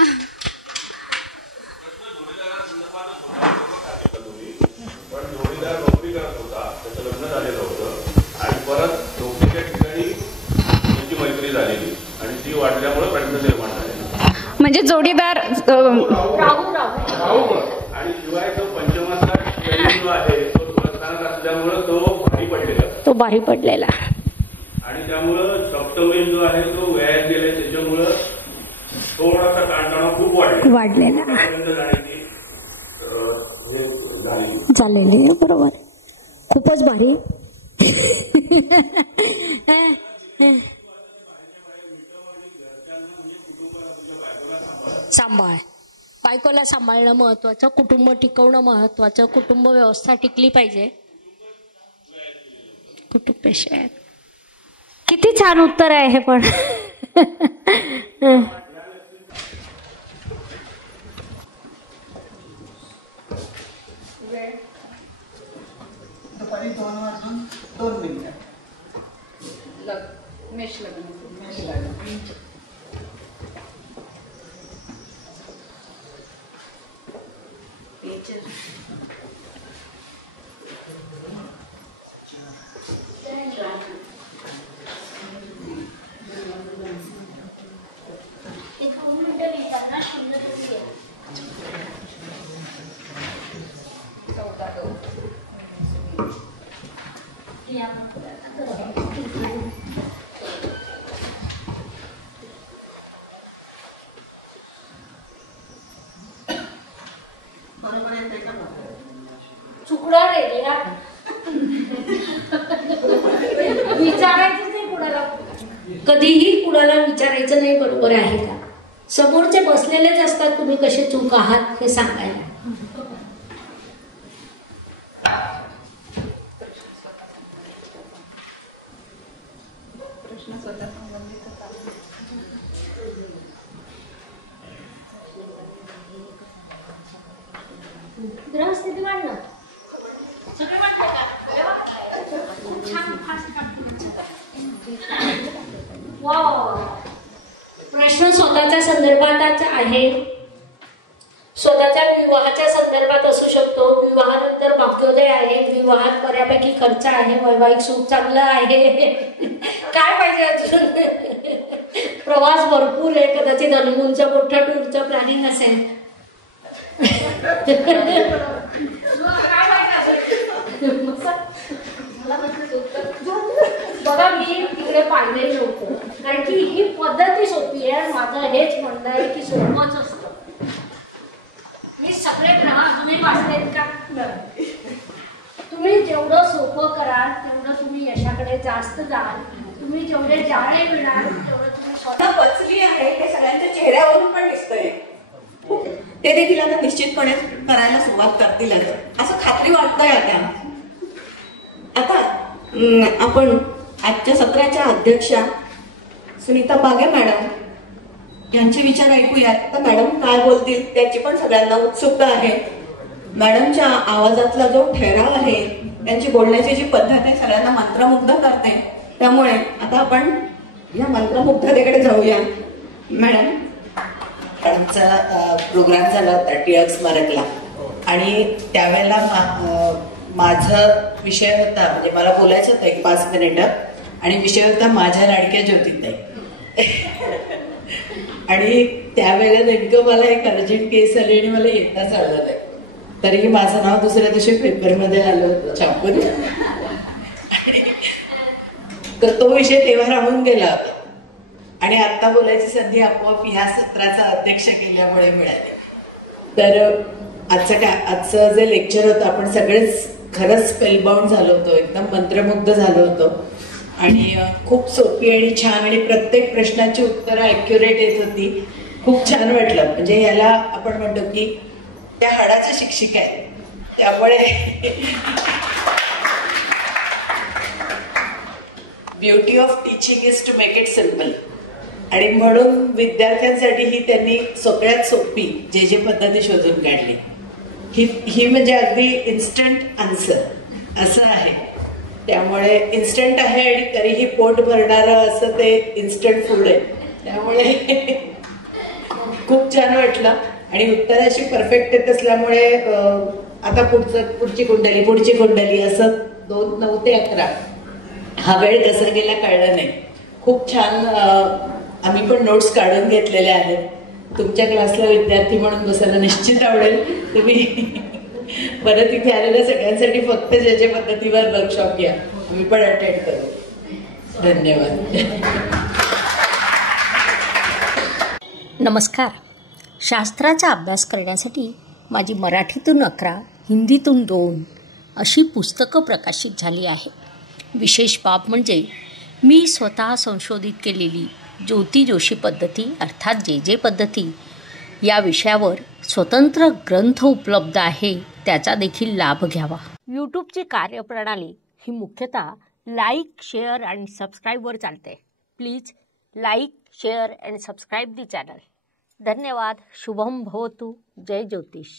पण जोडीदार नोकरी करत होता, त्याचं लग्न झालेलं होतं आणि परत नोकरीच्या ठिकाणी त्याची मैत्री झालेली आणि ती वाढल्यामुळे प्रश्न निर्माण झाले. म्हणजे जोडीदार आणि शिवाय तो पंचमाचा शनी जो आहे तो स्वस्थानात असल्यामुळे तो बाहेर पडलेला आणि त्यामुळं सप्तमेश जो आहे तो व्यायात गेलाय, त्याच्यामुळं थोडासा ताणतणाव खूप वाढलेला झालेले. बरोबर, खूपच भारी. सांभाळ. बायकोला सांभाळणं महत्वाचं, कुटुंब टिकवणं महत्वाचं, कुटुंब व्यवस्था टिकली पाहिजे. कुटुंब किती छान उत्तर आहे हे पण. दुपारी 2:02 मेष लग्न. चुकडा रे या विचारायचं नाही कुणाला, कधीही कुणाला विचारायचं नाही बरोबर आहे का. समोरचे बसलेलेच असतात तुम्ही कसे चूक आहात हे सांगायला. ग्रहस्थिती वाढणं प्रश्न स्वतःच्या संदर्भात आहे, स्वतःच्या विवाहाच्या संदर्भात असू शकतो. विवाहानंतर भाग्योदय आहे, विवाहात बऱ्यापैकी खर्च आहे, वैवाहिक सुख चांगलं आहे. काय पाहिजे अजून. प्रवास भरपूर आहे, कदाचित हनीमूनचं मोठं टूरचं प्लॅनिंग असेल. बघा मी तिकडे पाहिलंही नव्हतं, कारण की ही पद्धती सोपी आहे. माझं हेच म्हणणं आहे की सोपंच असतं. मी सगळे ग्रह तुम्ही वाचलेत का. तुम्ही जेवढं सोपं कराल तेवढं तुम्ही यशाकडे जास्त जाल. तुम्ही जेवढे जाळे मिळाल तेवढं तुम्ही स्वतः पचली आहे हे सगळ्यांच्या चेहऱ्यावरून पण दिसतंय. ते देखील आता निश्चितपणे करायला सुरुवात करतील असं खात्री वाटतंय. आता आपण आजच्या सत्राच्या अध्यक्षा सुनीता बागे मॅडम यांचे विचार ऐकूयात. तर मॅडम काय बोलतील त्याची पण सगळ्यांना उत्सुकता आहे. मॅडमच्या आवाजातला जो ठहराव आहे, त्यांची बोलण्याची जी पद्धत आहे सगळ्यांना मंत्रमुग्ध करते. त्यामुळे आता आपण या मंत्रमुग्धतेकडे जाऊया. मॅडम, आमचा प्रोग्राम झाला होता टिळक स्मारकला आणि त्यावेळेला माझा विषय होता, म्हणजे मला बोलायचं होतं एक 5 मिनिटं, आणि विषय होता माझ्या लाडक्या ज्योतिताई. आणि त्यावेळेला नेमकं मला एक अर्जंट केस आली आणि मला येताच आलं नाही. तरीही माझं नाव दुसऱ्या दिवशी पेपरमध्ये आलं होतं छापून. तर तो विषय तेव्हा राहून गेला होता आणि आता बोलायची संधी आपोआप ह्या सत्राचा अध्यक्ष केल्यामुळे मिळाली. तर आजचं जे लेक्चर होतं आपण सगळेच खरंच स्पेलबाउंड झालो होतो, एकदम मंत्रमुग्ध झालो होतो. आणि खूप सोपी आणि छान आणि प्रत्येक प्रश्नाची उत्तरं ॲक्युरेट येत होती. खूप छान वाटलं. म्हणजे याला आपण म्हणतो की त्या हाडाचं शिक्षिका आहे. त्यामुळे beauty of teaching is to make it simple. आणि म्हणून विद्यार्थ्यांसाठी ही त्यांनी सगळ्यात सोपी जे पद्धती शोधून काढली. ही म्हणजे अगदी इन्स्टंट आन्सर असं आहे. त्यामुळे इन्स्टंट आहे आणि तरीही पोट भरणारं असं ते इन्स्टंट फूड आहे. त्यामुळे खूप छान वाटलं. आणि उत्तर अशी परफेक्ट येत असल्यामुळे आता पुढची कुंडली असं 2, 9 ते 11 हा वेळ कसा गेला कळलं नाही. खूप छान आम्ही पण नोट्स काढून घेतलेल्या आहेत. तुमच्या क्लासला विद्यार्थी म्हणून बसायला निश्चित आवडेल. तुम्ही परत इथे आलेल्या सगळ्यांसाठी फक्त ज्याच्या पद्धतीवर वर्कशॉप घ्या, आम्ही पण अटेंड करू. धन्यवाद. नमस्कार. शास्त्राचा अभ्यास करण्यासाठी माझी मराठीतून 11, हिंदीतून 2 अशी पुस्तकं प्रकाशित झाली आहे. विशेष बाब म्हणजे मी स्वतः संशोधित केलेली ज्योती जोशी पद्धती अर्थात जे पद्धती या विषयावर स्वतंत्र ग्रंथ उपलब्ध आहे, त्याचा देखील लाभ घ्यावा. यूट्यूबची कार्यप्रणाली ही मुख्यतः लाईक, शेअर आणि सबस्क्राईबवर चालते. Please like, share and subscribe the channel. धन्यवाद. शुभम भवतु. जय ज्योतिष.